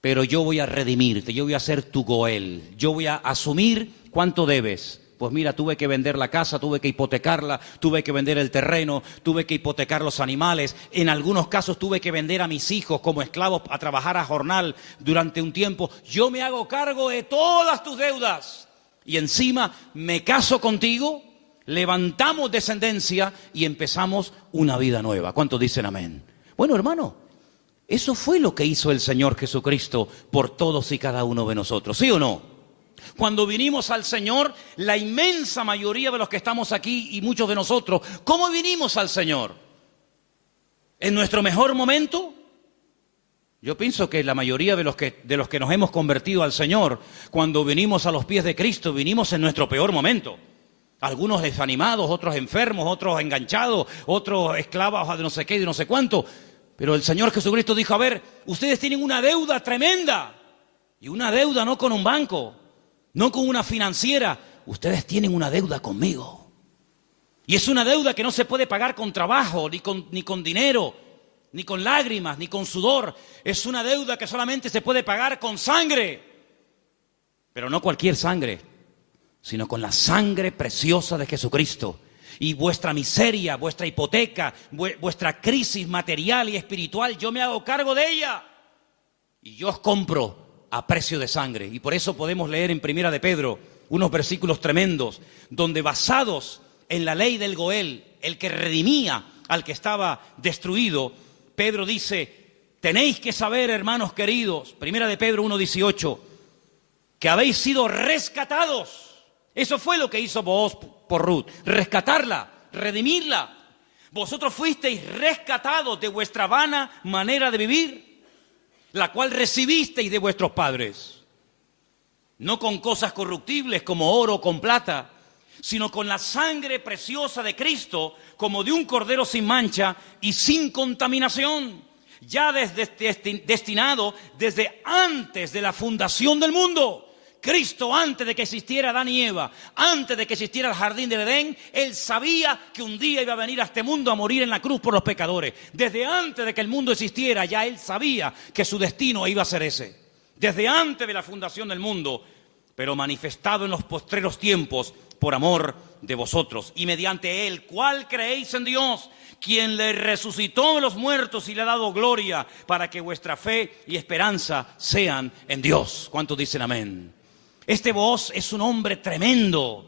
pero yo voy a redimirte, yo voy a ser tu Goel, yo voy a asumir cuánto debes. Pues mira, tuve que vender la casa, tuve que hipotecarla, tuve que vender el terreno, tuve que hipotecar los animales. En algunos casos tuve que vender a mis hijos como esclavos a trabajar a jornal durante un tiempo. Yo me hago cargo de todas tus deudas y encima me caso contigo, levantamos descendencia y empezamos una vida nueva. ¿Cuántos dicen amén? Bueno, hermano, eso fue lo que hizo el Señor Jesucristo por todos y cada uno de nosotros, ¿sí o no? Cuando vinimos al Señor, la inmensa mayoría de los que estamos aquí y muchos de nosotros, ¿cómo vinimos al Señor? ¿En nuestro mejor momento? Yo pienso que la mayoría de los que nos hemos convertido al Señor, cuando vinimos a los pies de Cristo, vinimos en nuestro peor momento. Algunos desanimados, otros enfermos, otros enganchados, otros esclavos de no sé qué y de no sé cuánto. Pero el Señor Jesucristo dijo, a ver, ustedes tienen una deuda tremenda. Y una deuda no con un banco, no con una financiera. Ustedes tienen una deuda conmigo. Y es una deuda que no se puede pagar con trabajo, ni con dinero, ni con lágrimas, ni con sudor. Es una deuda que solamente se puede pagar con sangre. Pero no cualquier sangre, sino con la sangre preciosa de Jesucristo. Y vuestra miseria, vuestra hipoteca, vuestra crisis material y espiritual, yo me hago cargo de ella. Y yo os compro a precio de sangre. Y por eso podemos leer en Primera de Pedro unos versículos tremendos, donde basados en la ley del Goel, el que redimía al que estaba destruido, Pedro dice, tenéis que saber, hermanos queridos, Primera de Pedro 1:18, que habéis sido rescatados. Eso fue lo que hizo Booz por Ruth, rescatarla, redimirla. Vosotros fuisteis rescatados de vuestra vana manera de vivir, la cual recibisteis de vuestros padres. No con cosas corruptibles como oro o con plata, sino con la sangre preciosa de Cristo, como de un cordero sin mancha y sin contaminación, ya destinado desde antes de la fundación del mundo. Cristo, antes de que existiera Adán y Eva, antes de que existiera el jardín del Edén, Él sabía que un día iba a venir a este mundo a morir en la cruz por los pecadores. Desde antes de que el mundo existiera, ya Él sabía que su destino iba a ser ese. Desde antes de la fundación del mundo, pero manifestado en los postreros tiempos por amor de vosotros. Y mediante Él, ¿cuál creéis en Dios? Quien le resucitó de los muertos y le ha dado gloria, para que vuestra fe y esperanza sean en Dios. ¿Cuántos dicen amén? Este Booz es un hombre tremendo.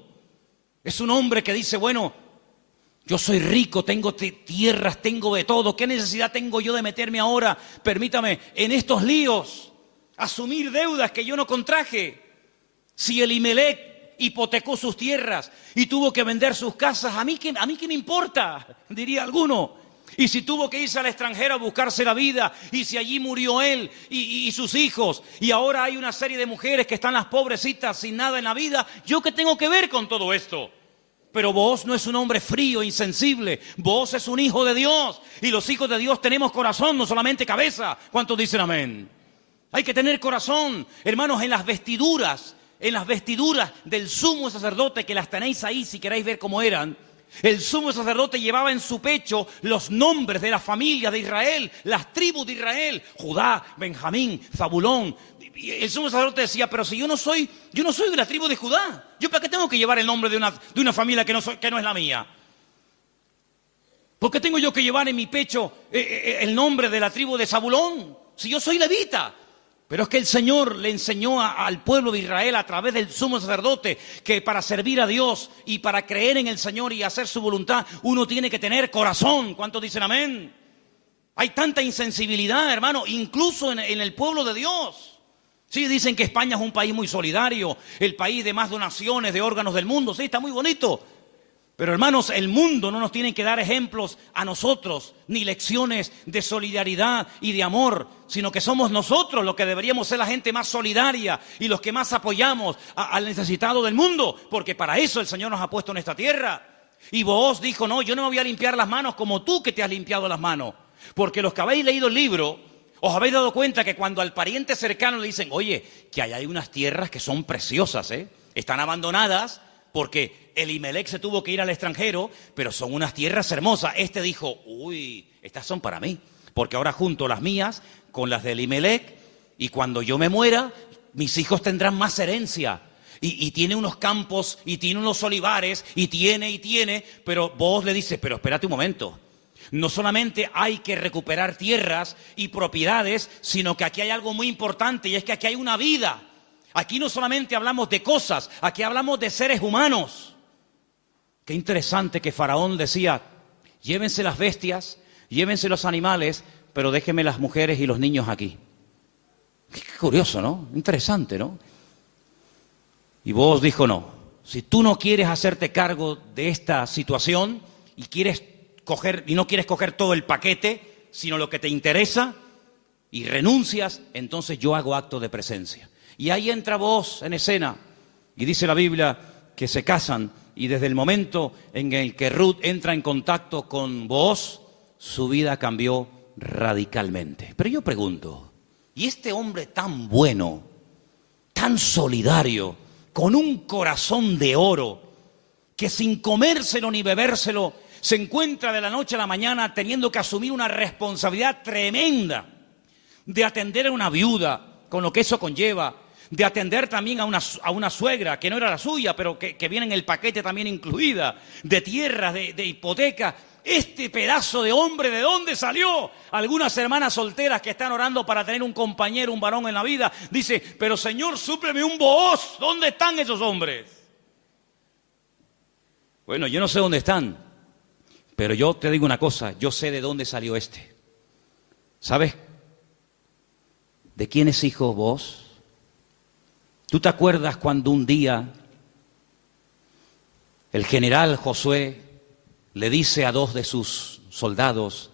Es un hombre que dice, bueno, yo soy rico, tengo tierras, tengo de todo. ¿Qué necesidad tengo yo de meterme ahora, permítame, en estos líos? Asumir deudas que yo no contraje. Si Elimelech hipotecó sus tierras y tuvo que vender sus casas, ¿a mí qué me importa? Diría alguno. Y si tuvo que irse al extranjero a buscarse la vida, y si allí murió él y sus hijos, y ahora hay una serie de mujeres que están las pobrecitas sin nada en la vida, ¿yo qué tengo que ver con todo esto? Pero Booz no es un hombre frío, insensible. Booz es un hijo de Dios, y los hijos de Dios tenemos corazón, no solamente cabeza. ¿Cuántos dicen amén? Hay que tener corazón, hermanos, en las vestiduras. en las vestiduras del sumo sacerdote, que las tenéis ahí si queréis ver cómo eran. El sumo sacerdote llevaba en su pecho los nombres de la familia de Israel, las tribus de Israel, Judá, Benjamín, Zabulón. Y el sumo sacerdote decía, pero si yo no soy de la tribu de Judá, ¿yo para qué tengo que llevar el nombre de una familia que no es la mía? ¿Por qué tengo yo que llevar en mi pecho el nombre de la tribu de Zabulón? Si yo soy levita. Pero es que el Señor le enseñó al pueblo de Israel a través del sumo sacerdote que para servir a Dios y para creer en el Señor y hacer su voluntad, uno tiene que tener corazón. ¿Cuántos dicen amén? Hay tanta insensibilidad, hermano, incluso en el pueblo de Dios. Sí, dicen que España es un país muy solidario, el país de más donaciones de órganos del mundo. Sí, está muy bonito. Pero hermanos, el mundo no nos tiene que dar ejemplos a nosotros, ni lecciones de solidaridad y de amor, sino que somos nosotros los que deberíamos ser la gente más solidaria y los que más apoyamos al necesitado del mundo, porque para eso el Señor nos ha puesto en esta tierra. Y Booz dijo, no, yo no me voy a limpiar las manos como tú que te has limpiado las manos, porque los que habéis leído el libro, os habéis dado cuenta que cuando al pariente cercano le dicen, oye, que hay unas tierras que son preciosas, están abandonadas, porque Elimelech se tuvo que ir al extranjero, pero son unas tierras hermosas. Este dijo, uy, estas son para mí, porque ahora junto las mías con las de Elimelech, y cuando yo me muera, mis hijos tendrán más herencia. Y tiene unos campos, y tiene unos olivares, y tiene, pero vos le dices, pero espérate un momento. No solamente hay que recuperar tierras y propiedades, sino que aquí hay algo muy importante, y es que aquí hay una vida. Aquí no solamente hablamos de cosas, aquí hablamos de seres humanos. Qué interesante que Faraón decía, llévense las bestias, llévense los animales, pero déjenme las mujeres y los niños aquí. Qué curioso, ¿no? Interesante, ¿no? Y vos dijo, no, si tú no quieres hacerte cargo de esta situación y no quieres coger todo el paquete, sino lo que te interesa, y renuncias, entonces yo hago acto de presencia. Y ahí entra Booz en escena, y dice la Biblia que se casan, y desde el momento en el que Ruth entra en contacto con Booz, su vida cambió radicalmente. Pero yo pregunto, ¿y este hombre tan bueno, tan solidario, con un corazón de oro, que sin comérselo ni bebérselo, se encuentra de la noche a la mañana teniendo que asumir una responsabilidad tremenda de atender a una viuda, con lo que eso conlleva, de atender también a una suegra que no era la suya, pero que viene en el paquete también incluida, de tierras, de hipoteca? Este pedazo de hombre, ¿de dónde salió? Algunas hermanas solteras que están orando para tener un compañero, un varón en la vida, dice, pero Señor, súpleme un Booz. ¿Dónde están esos hombres? Bueno, yo no sé dónde están, pero yo te digo una cosa, yo sé de dónde salió este. ¿Sabes de quién es hijo Booz? ¿Tú te acuerdas cuando un día el general Josué le dice a dos de sus soldados,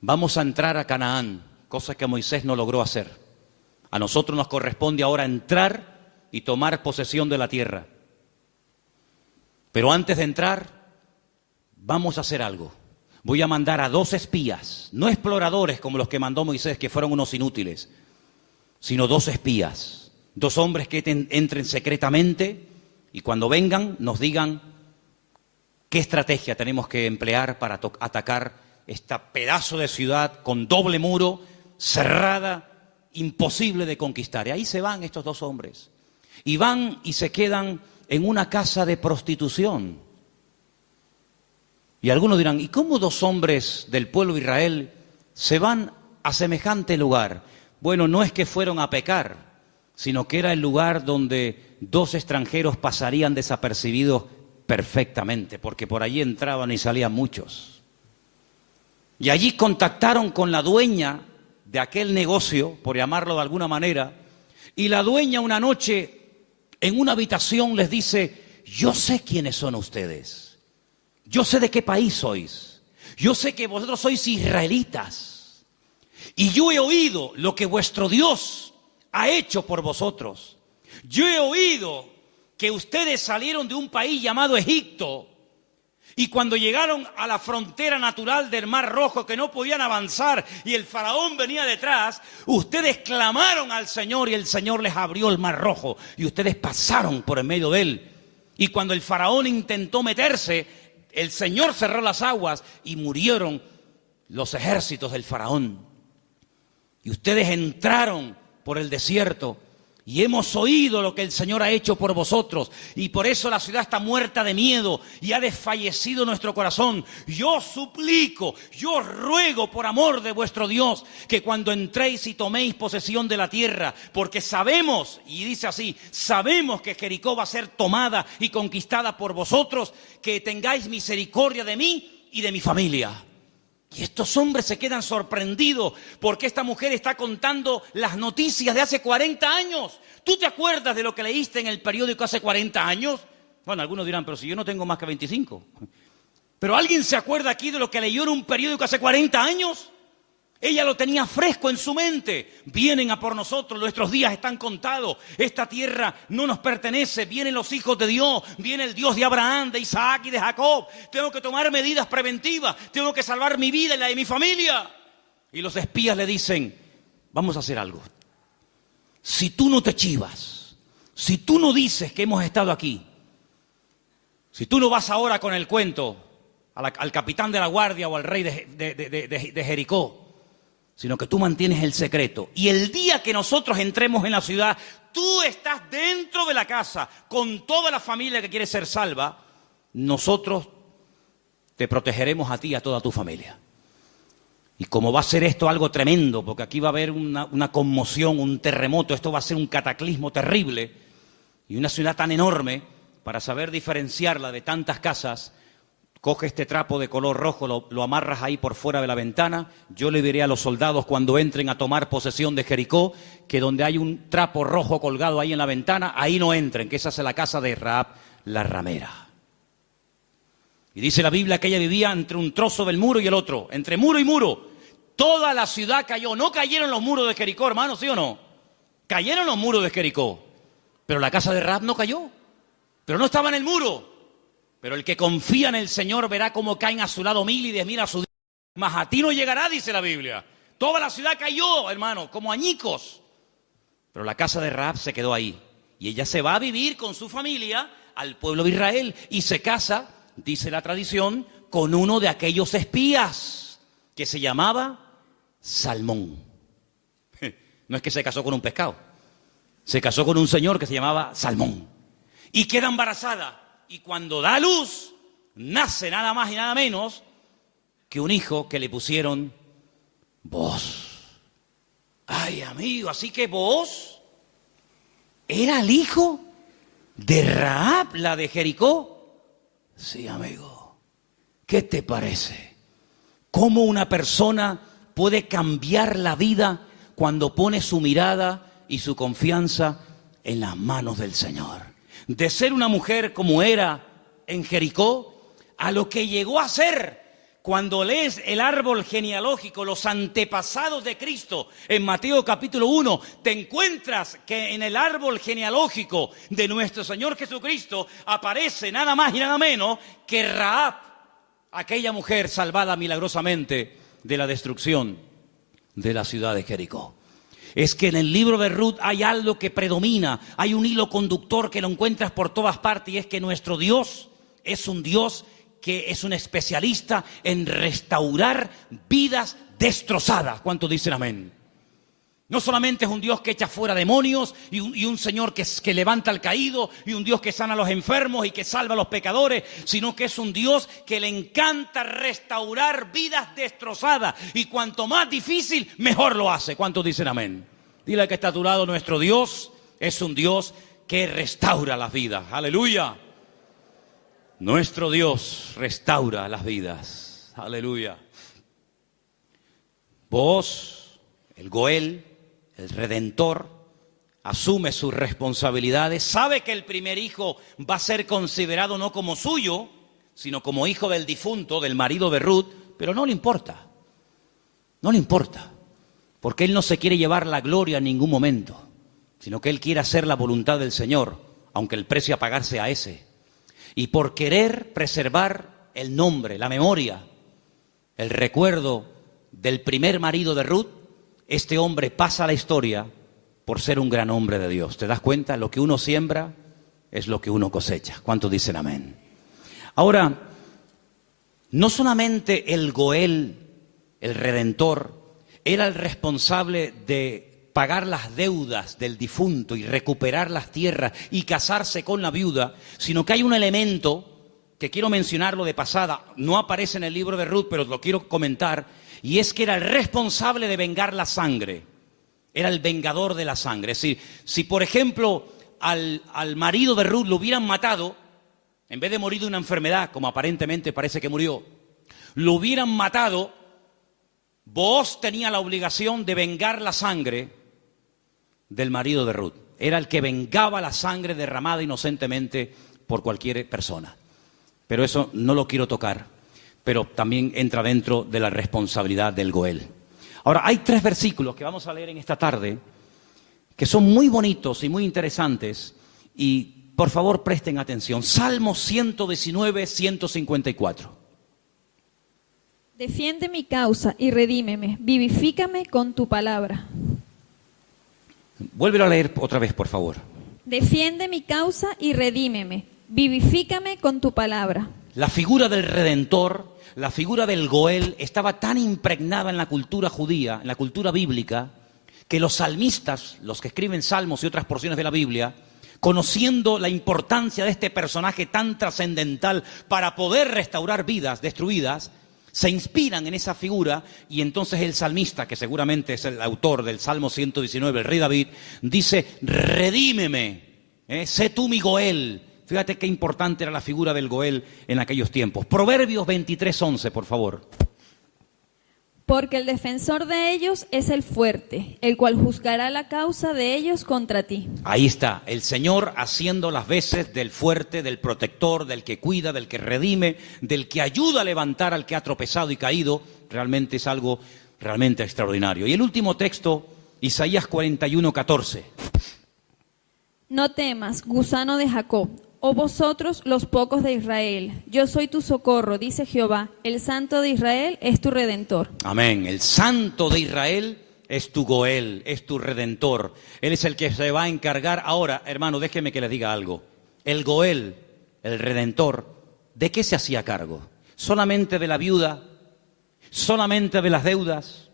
vamos a entrar a Canaán, cosa que Moisés no logró hacer? A nosotros nos corresponde ahora entrar y tomar posesión de la tierra. Pero antes de entrar, vamos a hacer algo. Voy a mandar a 2 espías, no exploradores como los que mandó Moisés, que fueron unos inútiles, sino 2 espías. 2 hombres que entren secretamente y cuando vengan nos digan qué estrategia tenemos que emplear para atacar este pedazo de ciudad con doble muro, cerrada, imposible de conquistar. Y ahí se van estos 2 hombres. Y van y se quedan en una casa de prostitución. Y algunos dirán, ¿y cómo 2 hombres del pueblo de Israel se van a semejante lugar? Bueno, no es que fueron a pecar, sino que era el lugar donde 2 extranjeros pasarían desapercibidos perfectamente, porque por allí entraban y salían muchos. Y allí contactaron con la dueña de aquel negocio, por llamarlo de alguna manera, y la dueña una noche en una habitación les dice, yo sé quiénes son ustedes, yo sé de qué país sois, yo sé que vosotros sois israelitas, y yo he oído lo que vuestro Dios ha hecho por vosotros. Yo he oído que ustedes salieron de un país llamado Egipto Y cuando llegaron a la frontera natural del Mar Rojo, que no podían avanzar y el faraón venía detrás, ustedes clamaron al Señor y el Señor les abrió el Mar Rojo y ustedes pasaron por en medio de él. Y cuando el faraón intentó meterse, el Señor cerró las aguas y murieron los ejércitos del faraón. Y ustedes entraron por el desierto. Y hemos oído lo que el Señor ha hecho por vosotros. Y por eso la ciudad está muerta de miedo y ha desfallecido nuestro corazón. Yo suplico, yo ruego por amor de vuestro Dios, que cuando entréis y toméis posesión de la tierra, porque sabemos, y dice así, sabemos que Jericó va a ser tomada y conquistada por vosotros, que tengáis misericordia de mí y de mi familia. Y estos hombres se quedan sorprendidos porque esta mujer está contando las noticias de hace 40 años. ¿Tú te acuerdas de lo que leíste en el periódico hace 40 años? Bueno, algunos dirán, pero si yo no tengo más que 25. ¿Pero alguien se acuerda aquí de lo que leyó en un periódico hace 40 años? Ella lo tenía fresco en su mente. Vienen a por nosotros, nuestros días están contados. Esta tierra no nos pertenece. Vienen los hijos de Dios. Viene el Dios de Abraham, de Isaac y de Jacob. Tengo que tomar medidas preventivas. Tengo que salvar mi vida y la de mi familia. Y los espías le dicen, vamos a hacer algo. Si tú no te chivas, si tú no dices que hemos estado aquí, si tú no vas ahora con el cuento al capitán de la guardia o al rey de Jericó, sino que tú mantienes el secreto. Y el día que nosotros entremos en la ciudad, tú estás dentro de la casa con toda la familia que quiere ser salva, nosotros te protegeremos a ti y a toda tu familia. Y como va a ser esto algo tremendo, porque aquí va a haber una conmoción, un terremoto, esto va a ser un cataclismo terrible, y una ciudad tan enorme, para saber diferenciarla de tantas casas, coge este trapo de color rojo, lo amarras ahí por fuera de la ventana. Yo le diré a los soldados cuando entren a tomar posesión de Jericó, que donde hay un trapo rojo colgado ahí en la ventana, ahí no entren, que esa es la casa de Rahab, la ramera. Y dice la Biblia que ella vivía entre un trozo del muro y el otro, entre muro y muro. Toda la ciudad cayó. No cayeron los muros de Jericó, hermano, ¿sí o no? Cayeron los muros de Jericó, pero la casa de Rahab no cayó. Pero no estaba en el muro. Pero el que confía en el Señor verá cómo caen a su lado 1000 y 10.000 a su día. Mas a ti no llegará, dice la Biblia. Toda la ciudad cayó, hermano, como añicos. Pero la casa de Rahab se quedó ahí. Y ella se va a vivir con su familia al pueblo de Israel. Y se casa, dice la tradición, con uno de aquellos espías que se llamaba Salmón. No es que se casó con un pescado. Se casó con un señor que se llamaba Salmón. Y queda embarazada. Y cuando da luz, nace nada más y nada menos que un hijo que le pusieron Booz. Ay, amigo, así que Booz era el hijo de Rahab, la de Jericó. Sí, amigo. ¿Qué te parece? ¿Cómo una persona puede cambiar la vida cuando pone su mirada y su confianza en las manos del Señor? De ser una mujer como era en Jericó, a lo que llegó a ser cuando lees el árbol genealógico, los antepasados de Cristo, en Mateo capítulo 1, te encuentras que en el árbol genealógico de nuestro Señor Jesucristo aparece nada más y nada menos que Rahab, aquella mujer salvada milagrosamente de la destrucción de la ciudad de Jericó. Es que en el libro de Ruth hay algo que predomina, hay un hilo conductor que lo encuentras por todas partes, y es que nuestro Dios es un Dios que es un especialista en restaurar vidas destrozadas. ¿Cuántos dicen amén? No solamente es un Dios que echa fuera demonios y un Señor que levanta al caído y un Dios que sana a los enfermos y que salva a los pecadores, sino que es un Dios que le encanta restaurar vidas destrozadas, y cuanto más difícil, mejor lo hace. ¿Cuántos dicen amén? Dile al que está a tu lado, nuestro Dios es un Dios que restaura las vidas. ¡Aleluya! Nuestro Dios restaura las vidas. ¡Aleluya! Vos, el Goel, el Redentor, asume sus responsabilidades, sabe que el primer hijo va a ser considerado no como suyo, sino como hijo del difunto, del marido de Ruth, pero no le importa, porque él no se quiere llevar la gloria en ningún momento, sino que él quiere hacer la voluntad del Señor, aunque el precio a pagar sea ese. Y por querer preservar el nombre, la memoria, el recuerdo del primer marido de Ruth, este hombre pasa a la historia por ser un gran hombre de Dios. ¿Te das cuenta? Lo que uno siembra es lo que uno cosecha. ¿Cuántos dicen amén? Ahora, no solamente el Goel, el Redentor, era el responsable de pagar las deudas del difunto y recuperar las tierras y casarse con la viuda, sino que hay un elemento que quiero mencionarlo de pasada, no aparece en el libro de Ruth, pero lo quiero comentar, y es que era el responsable de vengar la sangre, era el vengador de la sangre. Es decir, si por ejemplo al marido de Ruth lo hubieran matado, en vez de morir de una enfermedad, como aparentemente parece que murió, lo hubieran matado, Booz tenía la obligación de vengar la sangre del marido de Ruth. Era el que vengaba la sangre derramada inocentemente por cualquier persona. Pero eso no lo quiero tocar, pero también entra dentro de la responsabilidad del Goel. Ahora, hay 3 versículos que vamos a leer en esta tarde que son muy bonitos y muy interesantes, y por favor presten atención. Salmo 119, 154. Defiende mi causa y redímeme, vivifícame con tu palabra. Vuélvelo a leer otra vez, por favor. Defiende mi causa y redímeme, vivifícame con tu palabra. La figura del Redentor, la figura del Goel, estaba tan impregnada en la cultura judía, en la cultura bíblica, que los salmistas, los que escriben salmos y otras porciones de la Biblia, conociendo la importancia de este personaje tan trascendental para poder restaurar vidas destruidas, se inspiran en esa figura, y entonces el salmista, que seguramente es el autor del Salmo 119, el rey David, dice: redímeme, sé tú mi Goel. Fíjate qué importante era la figura del Goel en aquellos tiempos. Proverbios 23:11, por favor. Porque el defensor de ellos es el fuerte, el cual juzgará la causa de ellos contra ti. Ahí está, el Señor haciendo las veces del fuerte, del protector, del que cuida, del que redime, del que ayuda a levantar al que ha tropezado y caído. Realmente es algo realmente extraordinario. Y el último texto, Isaías 41:14. No temas, gusano de Jacob, oh vosotros los pocos de Israel, yo soy tu socorro, dice Jehová, el Santo de Israel es tu Redentor. Amén. El Santo de Israel es tu Goel, es tu Redentor. Él es el que se va a encargar. Ahora, hermano, déjeme que les diga algo. El Goel, el Redentor, ¿de qué se hacía cargo? ¿Solamente de la viuda? ¿Solamente de las deudas?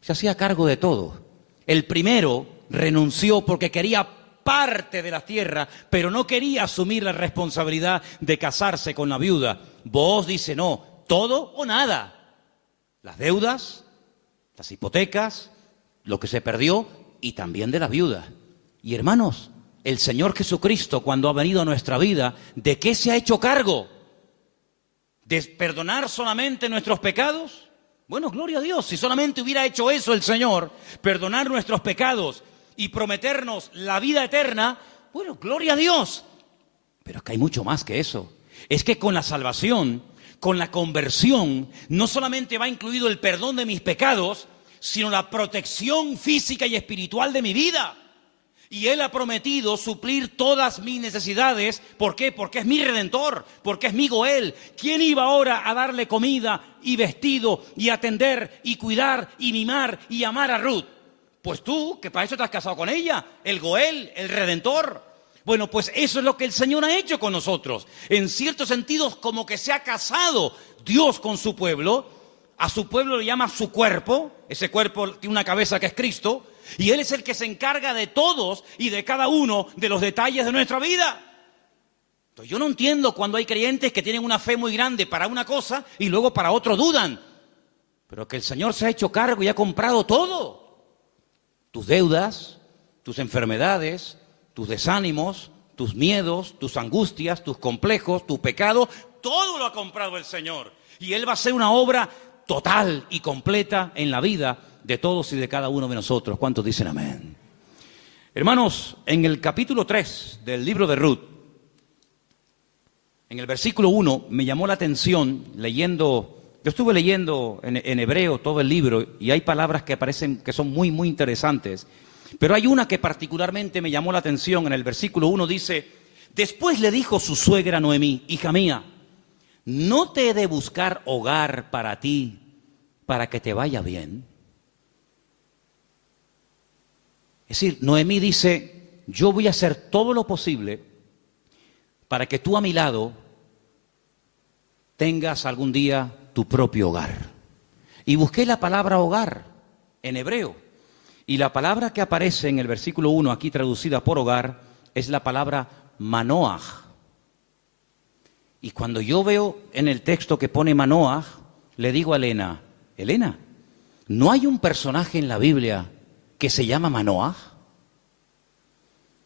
Se hacía cargo de todo. El primero renunció porque quería parte de la tierra, pero no quería asumir la responsabilidad de casarse con la viuda. Booz dice: no, todo o nada. Las deudas, las hipotecas, lo que se perdió, y también de la viuda. Y hermanos, el Señor Jesucristo, cuando ha venido a nuestra vida, ¿de qué se ha hecho cargo? ¿De perdonar solamente nuestros pecados? Bueno, gloria a Dios, si solamente hubiera hecho eso el Señor, perdonar nuestros pecados y prometernos la vida eterna, bueno, gloria a Dios. Pero es que hay mucho más que eso. Es que con la salvación, con la conversión, no solamente va incluido el perdón de mis pecados, sino la protección física y espiritual de mi vida. Y Él ha prometido suplir todas mis necesidades. ¿Por qué? Porque es mi Redentor, porque es mi Goel. ¿Quién iba ahora a darle comida y vestido y atender y cuidar y mimar y amar a Ruth? Pues tú, que para eso te has casado con ella, el Goel, el Redentor. Bueno, pues eso es lo que el Señor ha hecho con nosotros. En ciertos sentidos, como que se ha casado Dios con su pueblo. A su pueblo le llama su cuerpo. Ese cuerpo tiene una cabeza que es Cristo. Y Él es el que se encarga de todos y de cada uno de los detalles de nuestra vida. Entonces, yo no entiendo cuando hay creyentes que tienen una fe muy grande para una cosa y luego para otro dudan. Pero que el Señor se ha hecho cargo y ha comprado todo. Tus deudas, tus enfermedades, tus desánimos, tus miedos, tus angustias, tus complejos, tu pecado, todo lo ha comprado el Señor. Y Él va a hacer una obra total y completa en la vida de todos y de cada uno de nosotros. ¿Cuántos dicen amén? Hermanos, en el capítulo 3 del libro de Ruth, en el versículo 1, me llamó la atención leyendo. Yo estuve leyendo en hebreo todo el libro y hay palabras que parecen que son muy, muy interesantes. Pero hay una que particularmente me llamó la atención. En el versículo 1 dice: después le dijo su suegra Noemí: hija mía, ¿no te he de buscar hogar para ti, para que te vaya bien? Es decir, Noemí dice, yo voy a hacer todo lo posible para que tú a mi lado tengas algún día tu propio hogar. Y busqué la palabra hogar en hebreo. Y la palabra que aparece en el versículo 1, aquí traducida por hogar, es la palabra manoaj. Y cuando yo veo en el texto que pone manoaj, le digo a Elena, Elena, ¿no hay un personaje en la Biblia que se llama Manoaj?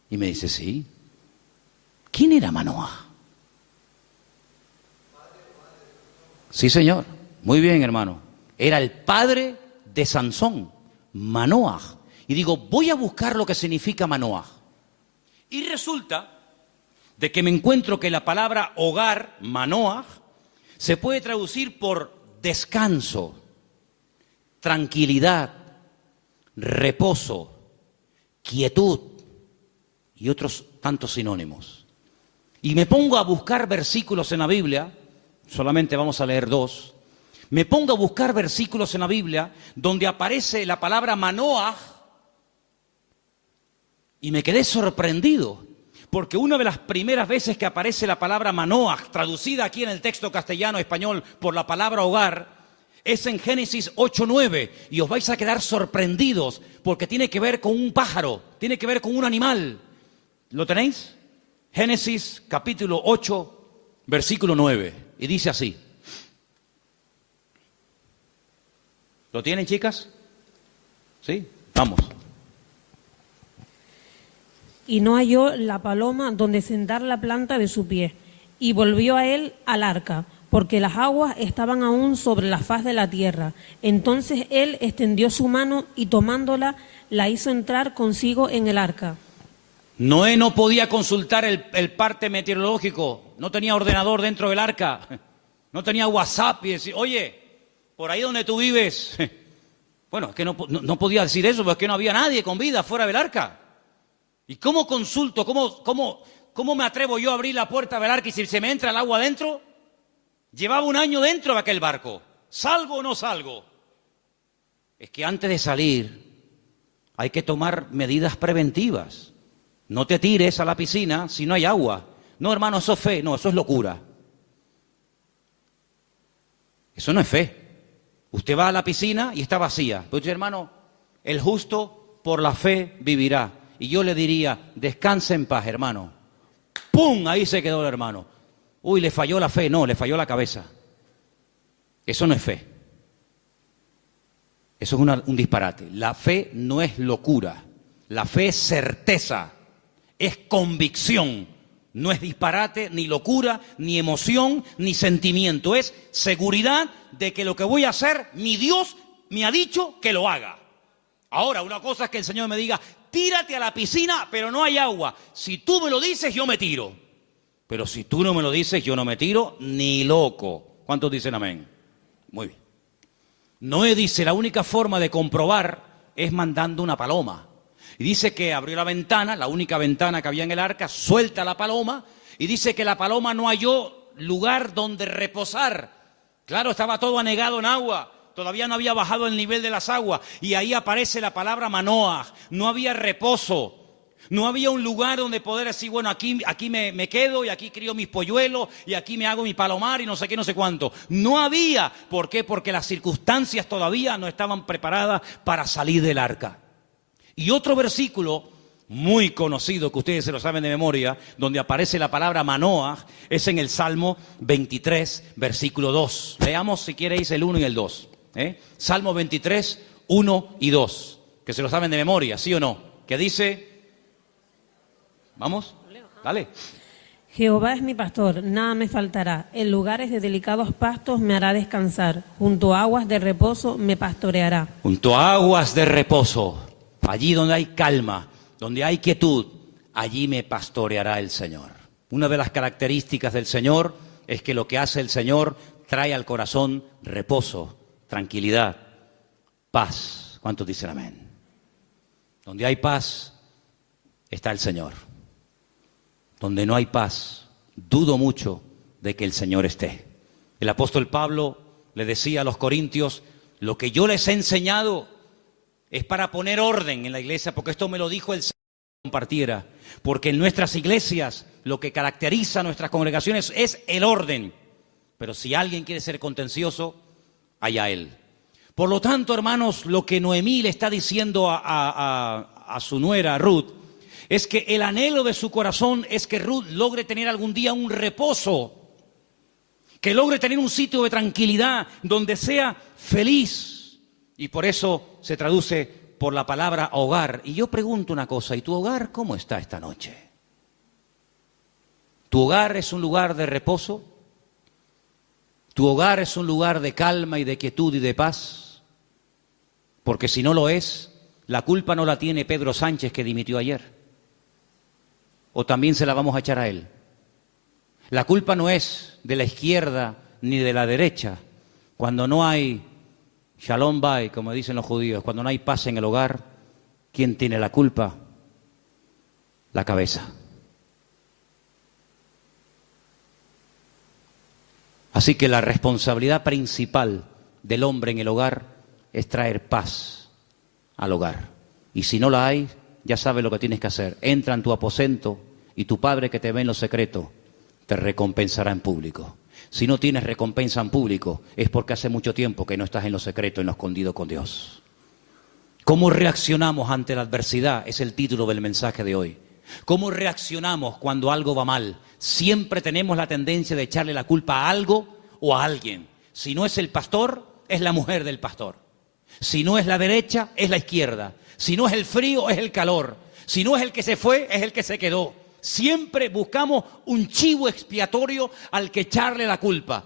Y me dice, sí. ¿Quién era Manoaj? Sí, señor. Muy bien, hermano. Era el padre de Sansón, Manoaj. Y digo, voy a buscar lo que significa Manoaj. Y resulta de que me encuentro que la palabra hogar, Manoaj, se puede traducir por descanso, tranquilidad, reposo, quietud y otros tantos sinónimos. Y me pongo a buscar versículos en la Biblia, solamente vamos a leer 2. Me pongo a buscar versículos en la Biblia donde aparece la palabra Manoaj y me quedé sorprendido, porque una de las primeras veces que aparece la palabra Manoaj, traducida aquí en el texto castellano-español por la palabra hogar, es en Génesis 8:9, y os vais a quedar sorprendidos porque tiene que ver con un pájaro, tiene que ver con un animal. ¿Lo tenéis? Génesis capítulo 8, versículo 9, y dice así. ¿Lo tienen, chicas? ¿Sí? Vamos. Y no halló la paloma donde sentar la planta de su pie, y volvió a él al arca, porque las aguas estaban aún sobre la faz de la tierra. Entonces él extendió su mano y tomándola, la hizo entrar consigo en el arca. Noé no podía consultar el parte meteorológico, no tenía ordenador dentro del arca, no tenía WhatsApp y decir, oye, por ahí donde tú vives, bueno, es que no podía decir eso, porque es que no había nadie con vida fuera del arca. ¿Y cómo consulto, cómo me atrevo yo a abrir la puerta del arca y si se me entra el agua adentro? Llevaba un año dentro de aquel barco, ¿salgo o no salgo? Es que antes de salir hay que tomar medidas preventivas. No te tires a la piscina si no hay agua. No, hermano, eso es fe. No, eso es locura. Eso no es fe. Usted va a la piscina y está vacía. Pero usted, hermano, el justo por la fe vivirá. Y yo le diría, descanse en paz, hermano. ¡Pum! Ahí se quedó el hermano. Uy, le falló la fe. No, le falló la cabeza. Eso no es fe. Eso es un disparate. La fe no es locura. La fe es certeza. Es convicción, no es disparate, ni locura, ni emoción, ni sentimiento. Es seguridad de que lo que voy a hacer, mi Dios me ha dicho que lo haga. Ahora, una cosa es que el Señor me diga, tírate a la piscina, pero no hay agua. Si tú me lo dices, yo me tiro. Pero si tú no me lo dices, yo no me tiro ni loco. ¿Cuántos dicen amén? Muy bien. Noé dice, la única forma de comprobar es mandando una paloma. Y dice que abrió la ventana, la única ventana que había en el arca, suelta la paloma, y dice que la paloma no halló lugar donde reposar. Claro, estaba todo anegado en agua, todavía no había bajado el nivel de las aguas, y ahí aparece la palabra Manoaj. No había reposo, no había un lugar donde poder decir, bueno, aquí me quedo, y aquí crío mis polluelos, y aquí me hago mi palomar, y no sé qué, no sé cuánto. No había. ¿Por qué? Porque las circunstancias todavía no estaban preparadas para salir del arca. Y otro versículo muy conocido, que ustedes se lo saben de memoria, donde aparece la palabra Manoaj, es en el Salmo 23, versículo 2. Leamos si queréis el 1 y el 2. Salmo 23, 1 y 2. Que se lo saben de memoria, ¿sí o no? Que dice, vamos, dale. Jehová es mi pastor, nada me faltará. En lugares de delicados pastos me hará descansar. Junto a aguas de reposo me pastoreará. Junto a aguas de reposo. Allí donde hay calma, donde hay quietud, allí me pastoreará el Señor. Una de las características del Señor es que lo que hace el Señor trae al corazón reposo, tranquilidad, paz. ¿Cuántos dicen amén? Donde hay paz está el Señor. Donde no hay paz, dudo mucho de que el Señor esté. El apóstol Pablo le decía a los corintios, lo que yo les he enseñado es para poner orden en la iglesia, porque esto me lo dijo el Señor que compartiera. Porque en nuestras iglesias lo que caracteriza a nuestras congregaciones es el orden. Pero si alguien quiere ser contencioso, allá él. Por lo tanto, hermanos, lo que Noemí le está diciendo a su nuera, Ruth, es que el anhelo de su corazón es que Ruth logre tener algún día un reposo, que logre tener un sitio de tranquilidad donde sea feliz. Y por eso se traduce por la palabra hogar. Y yo pregunto una cosa, ¿y tu hogar cómo está esta noche? ¿Tu hogar es un lugar de reposo? ¿Tu hogar es un lugar de calma y de quietud y de paz? Porque si no lo es, la culpa no la tiene Pedro Sánchez, que dimitió ayer. ¿O también se la vamos a echar a él? La culpa no es de la izquierda ni de la derecha. Cuando no hay shalom bay, como dicen los judíos, cuando no hay paz en el hogar, ¿quién tiene la culpa? La cabeza. Así que la responsabilidad principal del hombre en el hogar es traer paz al hogar. Y si no la hay, ya sabes lo que tienes que hacer. Entra en tu aposento y tu Padre que te ve en lo secreto te recompensará en público. Si no tienes recompensa en público, es porque hace mucho tiempo que no estás en lo secreto, en lo escondido con Dios. ¿Cómo reaccionamos ante la adversidad? Es el título del mensaje de hoy. ¿Cómo reaccionamos cuando algo va mal? Siempre tenemos la tendencia de echarle la culpa a algo o a alguien. Si no es el pastor, es la mujer del pastor. Si no es la derecha, es la izquierda. Si no es el frío, es el calor. Si no es el que se fue, es el que se quedó. Siempre buscamos un chivo expiatorio al que echarle la culpa.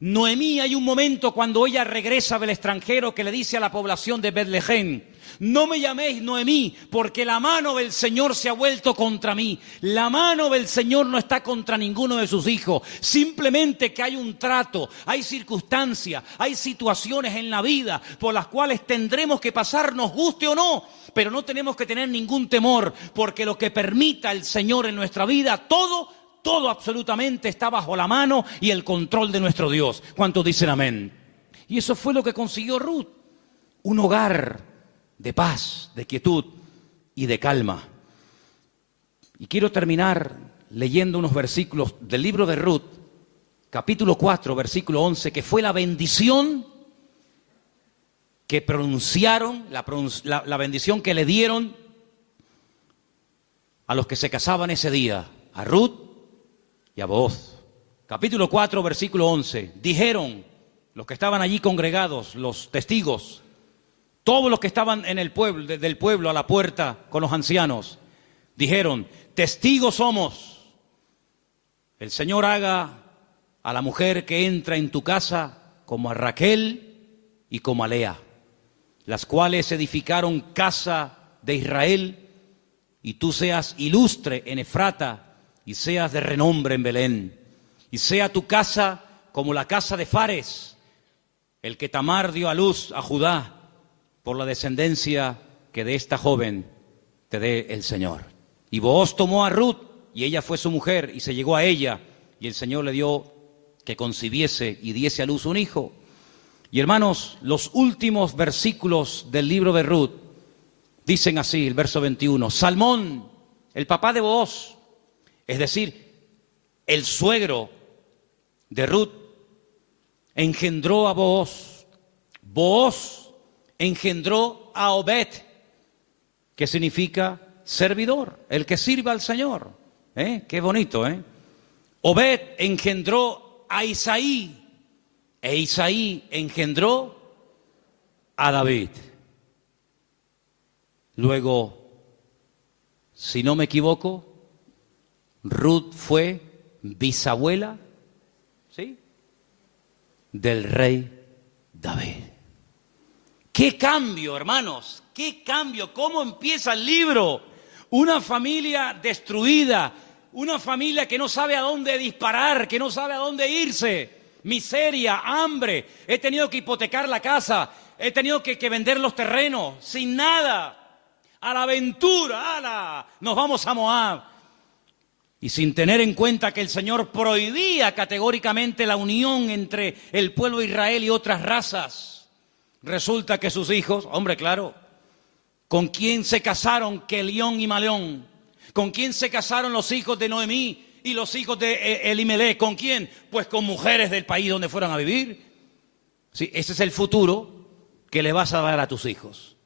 Noemí, hay un momento cuando ella regresa del extranjero que le dice a la población de Betlehem: no me llaméis Noemí, porque la mano del Señor se ha vuelto contra mí. La mano del Señor no está contra ninguno de sus hijos. Simplemente que hay un trato, hay circunstancias, hay situaciones en la vida por las cuales tendremos que pasar, nos guste o no. Pero no tenemos que tener ningún temor, porque lo que permita el Señor en nuestra vida, todo absolutamente está bajo la mano y el control de nuestro Dios. ¿Cuántos dicen amén? Y eso fue lo que consiguió Ruth. Un hogar de paz, de quietud y de calma. Y quiero terminar leyendo unos versículos del libro de Ruth, capítulo 4, versículo 11, que fue la bendición que pronunciaron, la bendición que le dieron a los que se casaban ese día, a Ruth y a Booz. Capítulo 4, versículo 11. Dijeron los que estaban allí congregados, los testigos, todos los que estaban en el pueblo, desde el pueblo a la puerta con los ancianos, dijeron: testigos somos. El Señor haga a la mujer que entra en tu casa como a Raquel y como a Lea, las cuales edificaron casa de Israel, y tú seas ilustre en Efrata y seas de renombre en Belén, y sea tu casa como la casa de Fares, el que Tamar dio a luz a Judá, por la descendencia que de esta joven te dé el Señor. Y Booz tomó a Ruth, y ella fue su mujer, y se llegó a ella, y el Señor le dio que concibiese y diese a luz un hijo. Y hermanos, los últimos versículos del libro de Ruth dicen así, el verso 21, Salmón, el papá de Booz, es decir, el suegro de Ruth, engendró a Booz. Booz engendró a Obed, que significa servidor, el que sirva al Señor. Qué bonito, ¿eh? Obed engendró a Isaí, e Isaí engendró a David. Luego, si no me equivoco, Ruth fue bisabuela, ¿sí?, del rey David. ¡Qué cambio, hermanos! ¡Qué cambio! ¿Cómo empieza el libro? Una familia destruida, una familia que no sabe a dónde disparar, que no sabe a dónde irse. Miseria, hambre, he tenido que hipotecar la casa, he tenido que vender los terrenos, sin nada. A la aventura, nos vamos a Moab. Y sin tener en cuenta que el Señor prohibía categóricamente la unión entre el pueblo de Israel y otras razas, resulta que sus hijos, hombre, claro, ¿con quién se casaron Kelión y Maleón? ¿Con quién se casaron los hijos de Noemí y los hijos de Elimelech? ¿Con quién? Pues con mujeres del país donde fueran a vivir. Sí, ese es el futuro que le vas a dar a tus hijos.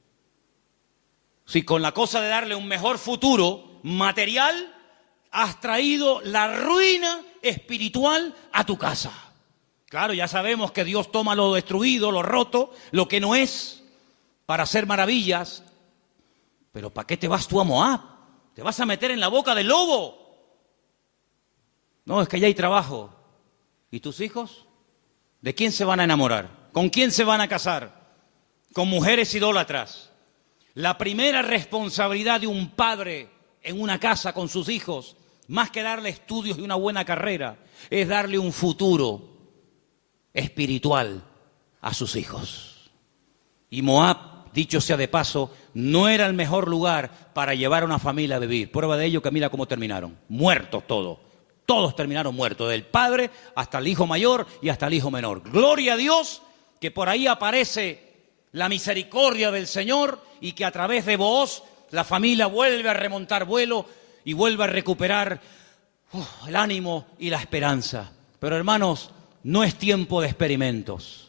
Si con la cosa de darle un mejor futuro material, has traído la ruina espiritual a tu casa. Claro, ya sabemos que Dios toma lo destruido, lo roto, lo que no es, para hacer maravillas. Pero ¿para qué te vas tú a Moab? ¿Te vas a meter en la boca del lobo? No, es que ya hay trabajo. ¿Y tus hijos? ¿De quién se van a enamorar? ¿Con quién se van a casar? Con mujeres idólatras. La primera responsabilidad de un padre en una casa con sus hijos, más que darle estudios y una buena carrera, es darle un futuro espiritual a sus hijos. Y Moab, dicho sea de paso, no era el mejor lugar para llevar a una familia a vivir. Prueba de ello que mira cómo terminaron. Muertos todos. Todos terminaron muertos, del padre hasta el hijo mayor y hasta el hijo menor. Gloria a Dios que por ahí aparece la misericordia del Señor y que a través de Booz la familia vuelve a remontar vuelo y vuelve a recuperar el ánimo y la esperanza. Pero hermanos, no es tiempo de experimentos.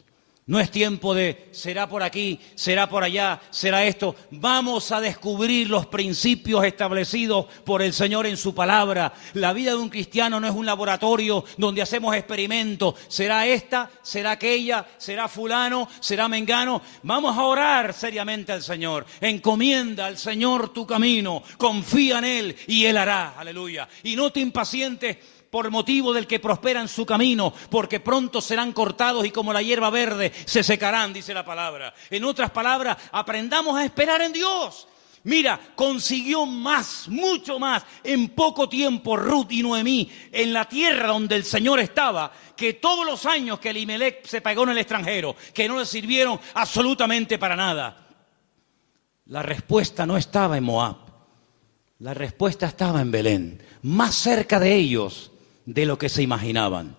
No es tiempo de será por aquí, será por allá, será esto. Vamos a descubrir los principios establecidos por el Señor en su palabra. La vida de un cristiano no es un laboratorio donde hacemos experimentos. Será esta, será aquella, será fulano, será mengano. Vamos a orar seriamente al Señor. Encomienda al Señor tu camino. Confía en Él y Él hará. Aleluya. Y no te impacientes por motivo del que prospera en su camino, porque pronto serán cortados y como la hierba verde se secarán, dice la palabra. En otras palabras, aprendamos a esperar en Dios. Mira, consiguió más, mucho más, en poco tiempo Ruth y Noemí, en la tierra donde el Señor estaba, que todos los años que Elimelech se pegó en el extranjero, que no le sirvieron absolutamente para nada. La respuesta no estaba en Moab, la respuesta estaba en Belén, más cerca de ellos de lo que se imaginaban.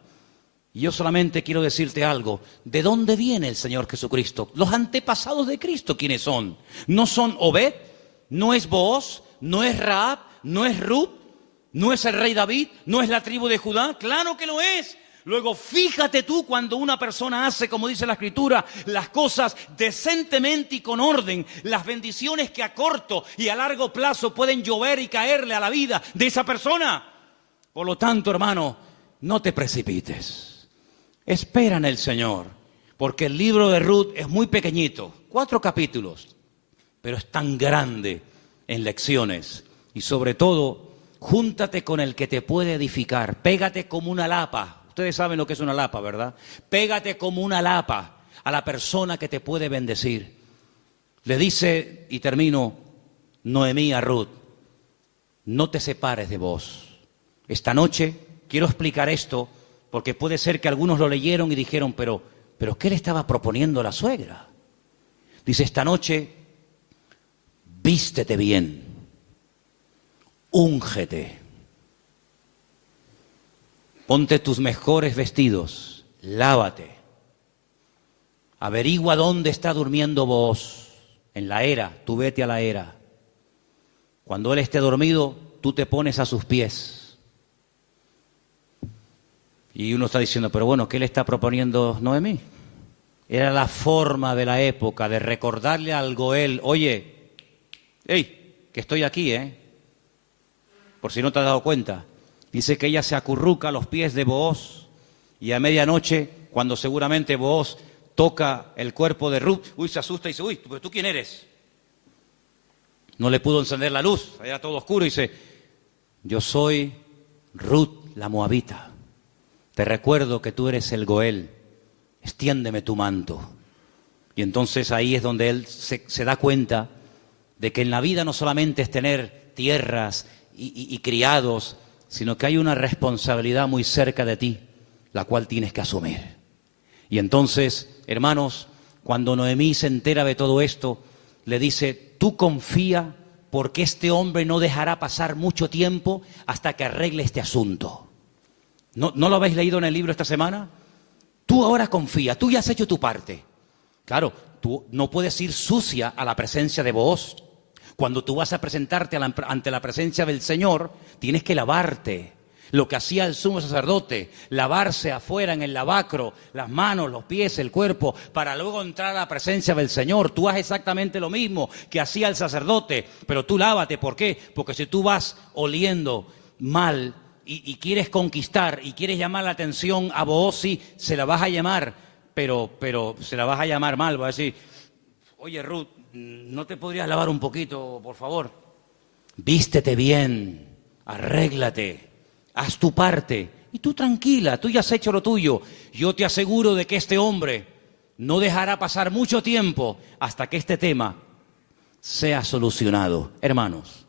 Y yo solamente quiero decirte algo. ¿De dónde viene el Señor Jesucristo? Los antepasados de Cristo, ¿quiénes son? ¿No son Obed? ¿No es Booz? ¿No es Rahab? ¿No es Ruth? ¿No es el rey David? ¿No es la tribu de Judá? ¡Claro que lo es! Luego, fíjate tú cuando una persona hace, como dice la Escritura, las cosas decentemente y con orden, las bendiciones que a corto y a largo plazo pueden llover y caerle a la vida de esa persona. Por lo tanto, hermano, no te precipites. Espera en el Señor, porque el libro de Ruth es muy pequeñito, 4 capítulos, pero es tan grande en lecciones. Y sobre todo, júntate con el que te puede edificar. Pégate como una lapa. Ustedes saben lo que es una lapa, ¿verdad? Pégate como una lapa a la persona que te puede bendecir. Le dice, y termino, Noemí a Ruth, no te separes de vos. Esta noche quiero explicar esto porque puede ser que algunos lo leyeron y dijeron, pero ¿qué le estaba proponiendo la suegra? Dice, esta noche vístete bien, úngete, ponte tus mejores vestidos, lávate, averigua dónde está durmiendo Booz, en la era, tú vete a la era. Cuando él esté dormido, tú te pones a sus pies. Y uno está diciendo, pero bueno, ¿qué le está proponiendo Noemí? Era la forma de la época de recordarle al Goel, oye, hey, que estoy aquí, por si no te has dado cuenta. Dice que ella se acurruca a los pies de Booz y a medianoche, cuando seguramente Booz toca el cuerpo de Ruth, se asusta y dice, ¿pero tú quién eres? No le pudo encender la luz, era todo oscuro y dice, yo soy Ruth la Moabita. Te recuerdo que tú eres el Goel, extiéndeme tu manto. Y entonces ahí es donde él se da cuenta de que en la vida no solamente es tener tierras y criados, sino que hay una responsabilidad muy cerca de ti, la cual tienes que asumir. Y entonces, hermanos, cuando Noemí se entera de todo esto, le dice, tú confía porque este hombre no dejará pasar mucho tiempo hasta que arregle este asunto. ¿No lo habéis leído en el libro esta semana? Tú ahora confía, tú ya has hecho tu parte. Claro, tú no puedes ir sucia a la presencia de Booz. Cuando tú vas a presentarte ante la presencia del Señor, tienes que lavarte. Lo que hacía el sumo sacerdote, lavarse afuera en el lavacro, las manos, los pies, el cuerpo, para luego entrar a la presencia del Señor. Tú haces exactamente lo mismo que hacía el sacerdote, pero tú lávate. ¿Por qué? Porque si tú vas oliendo mal y quieres conquistar y quieres llamar la atención a Booz, sí, se la vas a llamar, pero se la vas a llamar mal. Va a decir, oye Ruth, ¿no te podrías lavar un poquito, por favor? Vístete bien, arréglate, haz tu parte. Y tú tranquila, tú ya has hecho lo tuyo. Yo te aseguro de que este hombre no dejará pasar mucho tiempo hasta que este tema sea solucionado. Hermanos,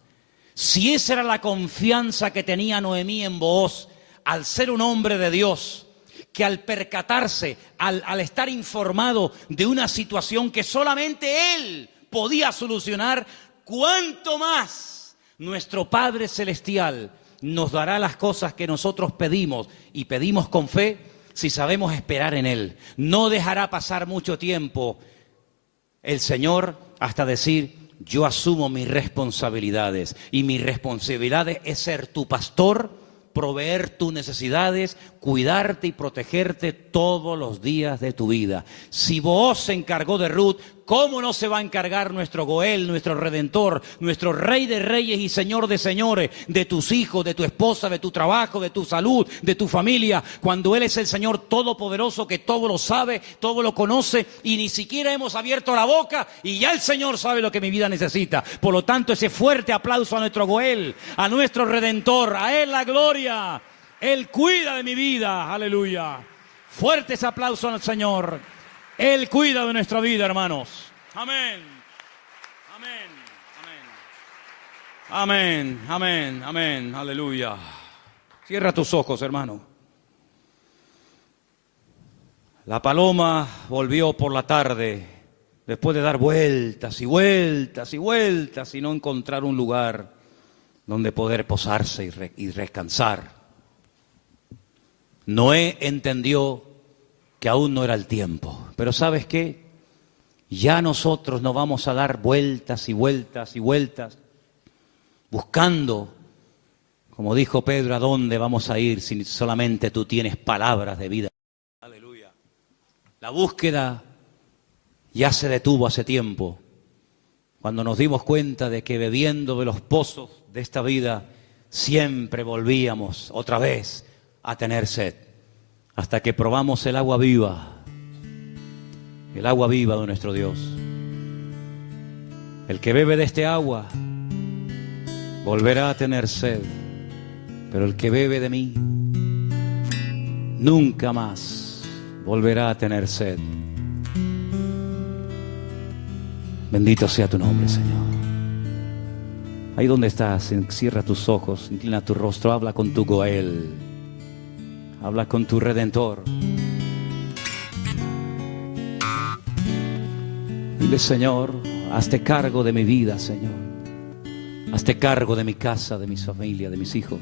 si esa era la confianza que tenía Noemí en Booz, al ser un hombre de Dios, que al percatarse, al estar informado de una situación que solamente él podía solucionar, ¿cuánto más nuestro Padre Celestial nos dará las cosas que nosotros pedimos y pedimos con fe si sabemos esperar en Él? No dejará pasar mucho tiempo el Señor hasta decir, yo asumo mis responsabilidades y mi responsabilidad es ser tu pastor, proveer tus necesidades, cuidarte y protegerte todos los días de tu vida. Si Booz se encargó de Ruth, ¿cómo no se va a encargar nuestro Goel, nuestro Redentor, nuestro Rey de Reyes y Señor de Señores, de tus hijos, de tu esposa, de tu trabajo, de tu salud, de tu familia, cuando Él es el Señor Todopoderoso que todo lo sabe, todo lo conoce y ni siquiera hemos abierto la boca y ya el Señor sabe lo que mi vida necesita? Por lo tanto, ese fuerte aplauso a nuestro Goel, a nuestro Redentor, a Él la gloria. Él cuida de mi vida, aleluya. Fuerte ese aplauso al Señor. Él cuida de nuestra vida, hermanos. Amén. Amén. Amén. Amén. Amén. Amén. Aleluya. Cierra tus ojos, hermano. La paloma volvió por la tarde, después de dar vueltas y vueltas y vueltas y no encontrar un lugar donde poder posarse y descansar. Noé entendió que aún no era el tiempo. Pero ¿sabes qué? Ya nosotros no vamos a dar vueltas y vueltas y vueltas buscando, como dijo Pedro, ¿a dónde vamos a ir si solamente tú tienes palabras de vida? Aleluya. La búsqueda ya se detuvo hace tiempo, cuando nos dimos cuenta de que bebiendo de los pozos de esta vida siempre volvíamos otra vez a tener sed, hasta que probamos el agua viva de nuestro Dios. El que bebe de este agua volverá a tener sed, pero el que bebe de mí nunca más volverá a tener sed. Bendito sea tu nombre, Señor. Ahí donde estás, cierra tus ojos, inclina tu rostro, habla con tu Goel, habla con tu Redentor. Dile, Señor, hazte cargo de mi vida, Señor. Hazte cargo de mi casa, de mi familia, de mis hijos.